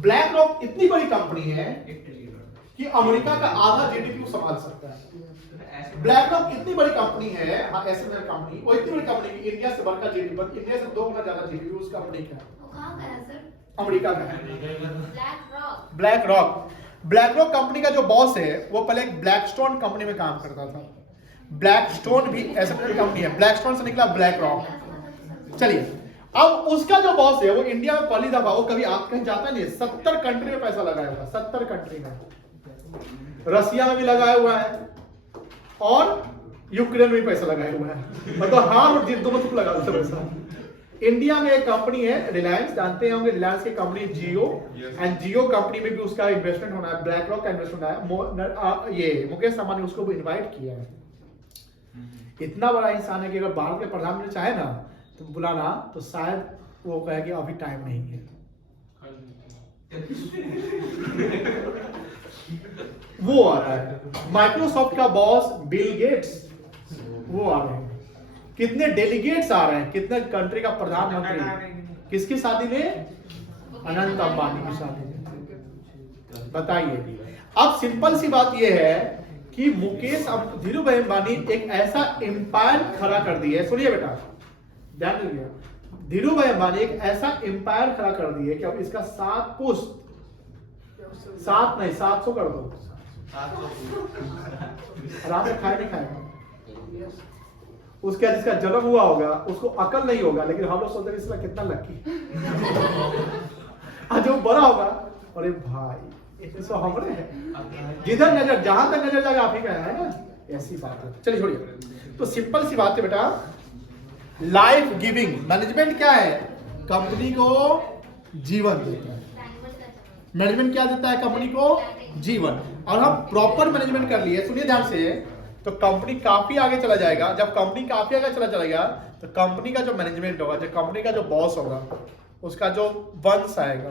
ब्लैक रॉक इतनी बड़ी कंपनी है 1 ट्रिलियन। कि अमेरिका का आधा जीडीपी को संभाल सकता है। ब्लैक रॉक इतनी बड़ी कंपनी है, हाँ एसएनएल कंपनी, वो इतनी बड़ी कंपनी की इंडिया से बढ़कर जीडीपी, इंडिया से 2 गुना ज्यादा जीडीपी उस कंपनी का है। वो कहाँ का है सर? अमेरिका का है black rock. Black rock. Black rock company का जो बॉस है वो पहले एक ब्लैकस्टोन कंपनी में काम करता था। ब्लैकस्टोन भी एसएनएल कंपनी है, ब्लैकस्टोन से निकला ब्लैक रॉक। चलिए, अब उसका जो बॉस है वो इंडिया में पहली दफा, वो कभी आप कहीं जाता नहीं, 70 कंट्री में पैसा लगाया हुआ है, 70 कंट्री में, रसिया में भी लगाया हुआ है और यूक्रेन में भी पैसा लगाया हुआ है, मतलब हार और जीत दोनों तुम लगा दो पैसा। इंडिया में एक कंपनी है रिलायंस, जानते होंगे रिलायंस की company Jio, and Jio company में भी उसका इन्वेस्टमेंट होना है, ब्लैक रॉक का इन्वेस्टमेंट है। ये मुकेश अंबानी उसको भी इनवाइट किया है। इतना बड़ा इंसान है कि अगर भारत के प्रधानमंत्री चाहे ना तो बुलाना, तो शायद वो कहे कि अभी टाइम नहीं है। वो आ रहा है माइक्रोसॉफ्ट का बॉस बिल गेट्स, वो आ रहे हैं। कितने डेलीगेट्स आ रहे हैं, कितने कंट्री का प्रधानमंत्री, किसकी शादी में? अनंत अंबानी की शादी में। बताइए, अब सिंपल सी बात यह है कि मुकेश धीरूभाई अंबानी एक ऐसा एम्पायर खड़ा कर दिया है। सुनिए बेटा, ध्यान दीजिए, धीरूभाई अंबानी एक ऐसा एम्पायर खड़ा कर दिया कि अब इसका 7 पुश्त, 7 नहीं 700 कर दो, आराम से खाए नहीं खाएगा। उसका जिसका जन्म हुआ होगा उसको अकल नहीं होगा, लेकिन हम लोग सोचते हैं इसका कितना लकी। आज वो बड़ा होगा, अरे भाई ये तो हमरे है, जिधर नजर जहां तक नजर जाएगा आप ही का है ना, ऐसी बात है। चलिए छोड़िए, तो सिंपल सी बात है बेटा, लाइफ गिविंग मैनेजमेंट क्या है? कंपनी को जीवन देता है। मैनेजमेंट क्या देता है? कंपनी को जीवन। और हम प्रॉपर मैनेजमेंट कर लिए, सुनिए ध्यान से, तो कंपनी काफी आगे चला जाएगा। जब कंपनी काफी आगे चला जाएगा तो कंपनी का जो मैनेजमेंट होगा, जो कंपनी का जो बॉस होगा, उसका जो वंश आएगा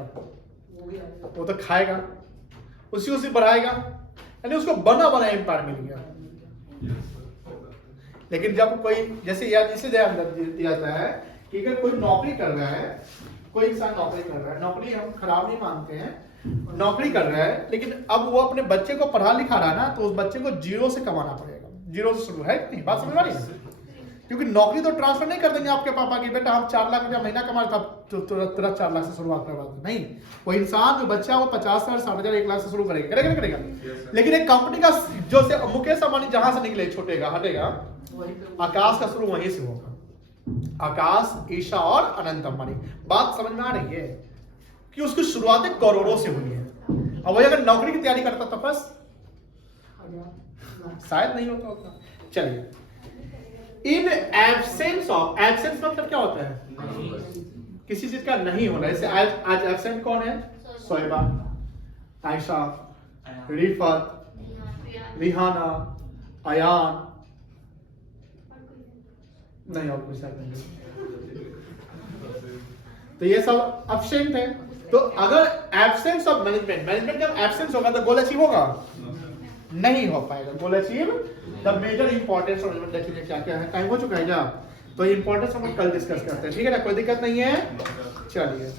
वो तो खाएगा, उसी बढ़ाएगा, यानी उसको बना बना एम्पायर मिल गया। लेकिन जब कोई जैसे जिसे ध्यान दिया जाता है कि अगर कोई नौकरी कर रहा है, कोई इंसान नौकरी कर रहा है, नौकरी हम खराब नहीं मानते हैं, नौकरी कर रहा है, लेकिन अब वो अपने बच्चे को पढ़ा लिखा रहा ना, तो उस बच्चे को जीरो से कमाना पड़ेगा, जीरो से शुरू है। नहीं बात समझ आ रही है? क्योंकि नौकरी तो ट्रांसफर नहीं कर देंगे आपके पापा की, बेटा हम 4 लाख रुपया महीना कमा रहे थे, तुरंत 4 लाख से शुरुआत करवा दो। नहीं, वो इंसान जो बच्चा वो 50,000 60,000 1 लाख से शुरू करेगा, करेगा। लेकिन एक कंपनी का जो से मुकेश अंबानी जहां से निकले छूटेगा हटेगा, आकाश का शुरू वहीं से होगा। आकाश, ईशा और अनंत अंबानी, बात समझ में आ रही है कि उसकी शुरुआत करोड़ों से हुई है। अब वही अगर नौकरी की तैयारी करता तो बस शायद नहीं होता उतना। चलिए, इन एब्सेंस ऑफ, एब्सेंस मतलब क्या होता है? किसी चीज का नहीं होना। जैसे आज एब्सेंट कौन है? शोएबा, आयशा, रिफत, रिहाना, अयान, नहीं और कुछ नहीं। तो ये सब एब्सेंट है। तो अगर एब्सेंस ऑफ मैनेजमेंट जब एब्सेंस होगा तो गोल अचीव होगा? नहीं हो पाएगा goal achieve. The major importance of management क्या क्या है? टाइम हो चुका है क्या? तो इंपॉर्टेंस हम कल डिस्कस करते हैं, ठीक है ना? कोई दिक्कत नहीं है। चलिए।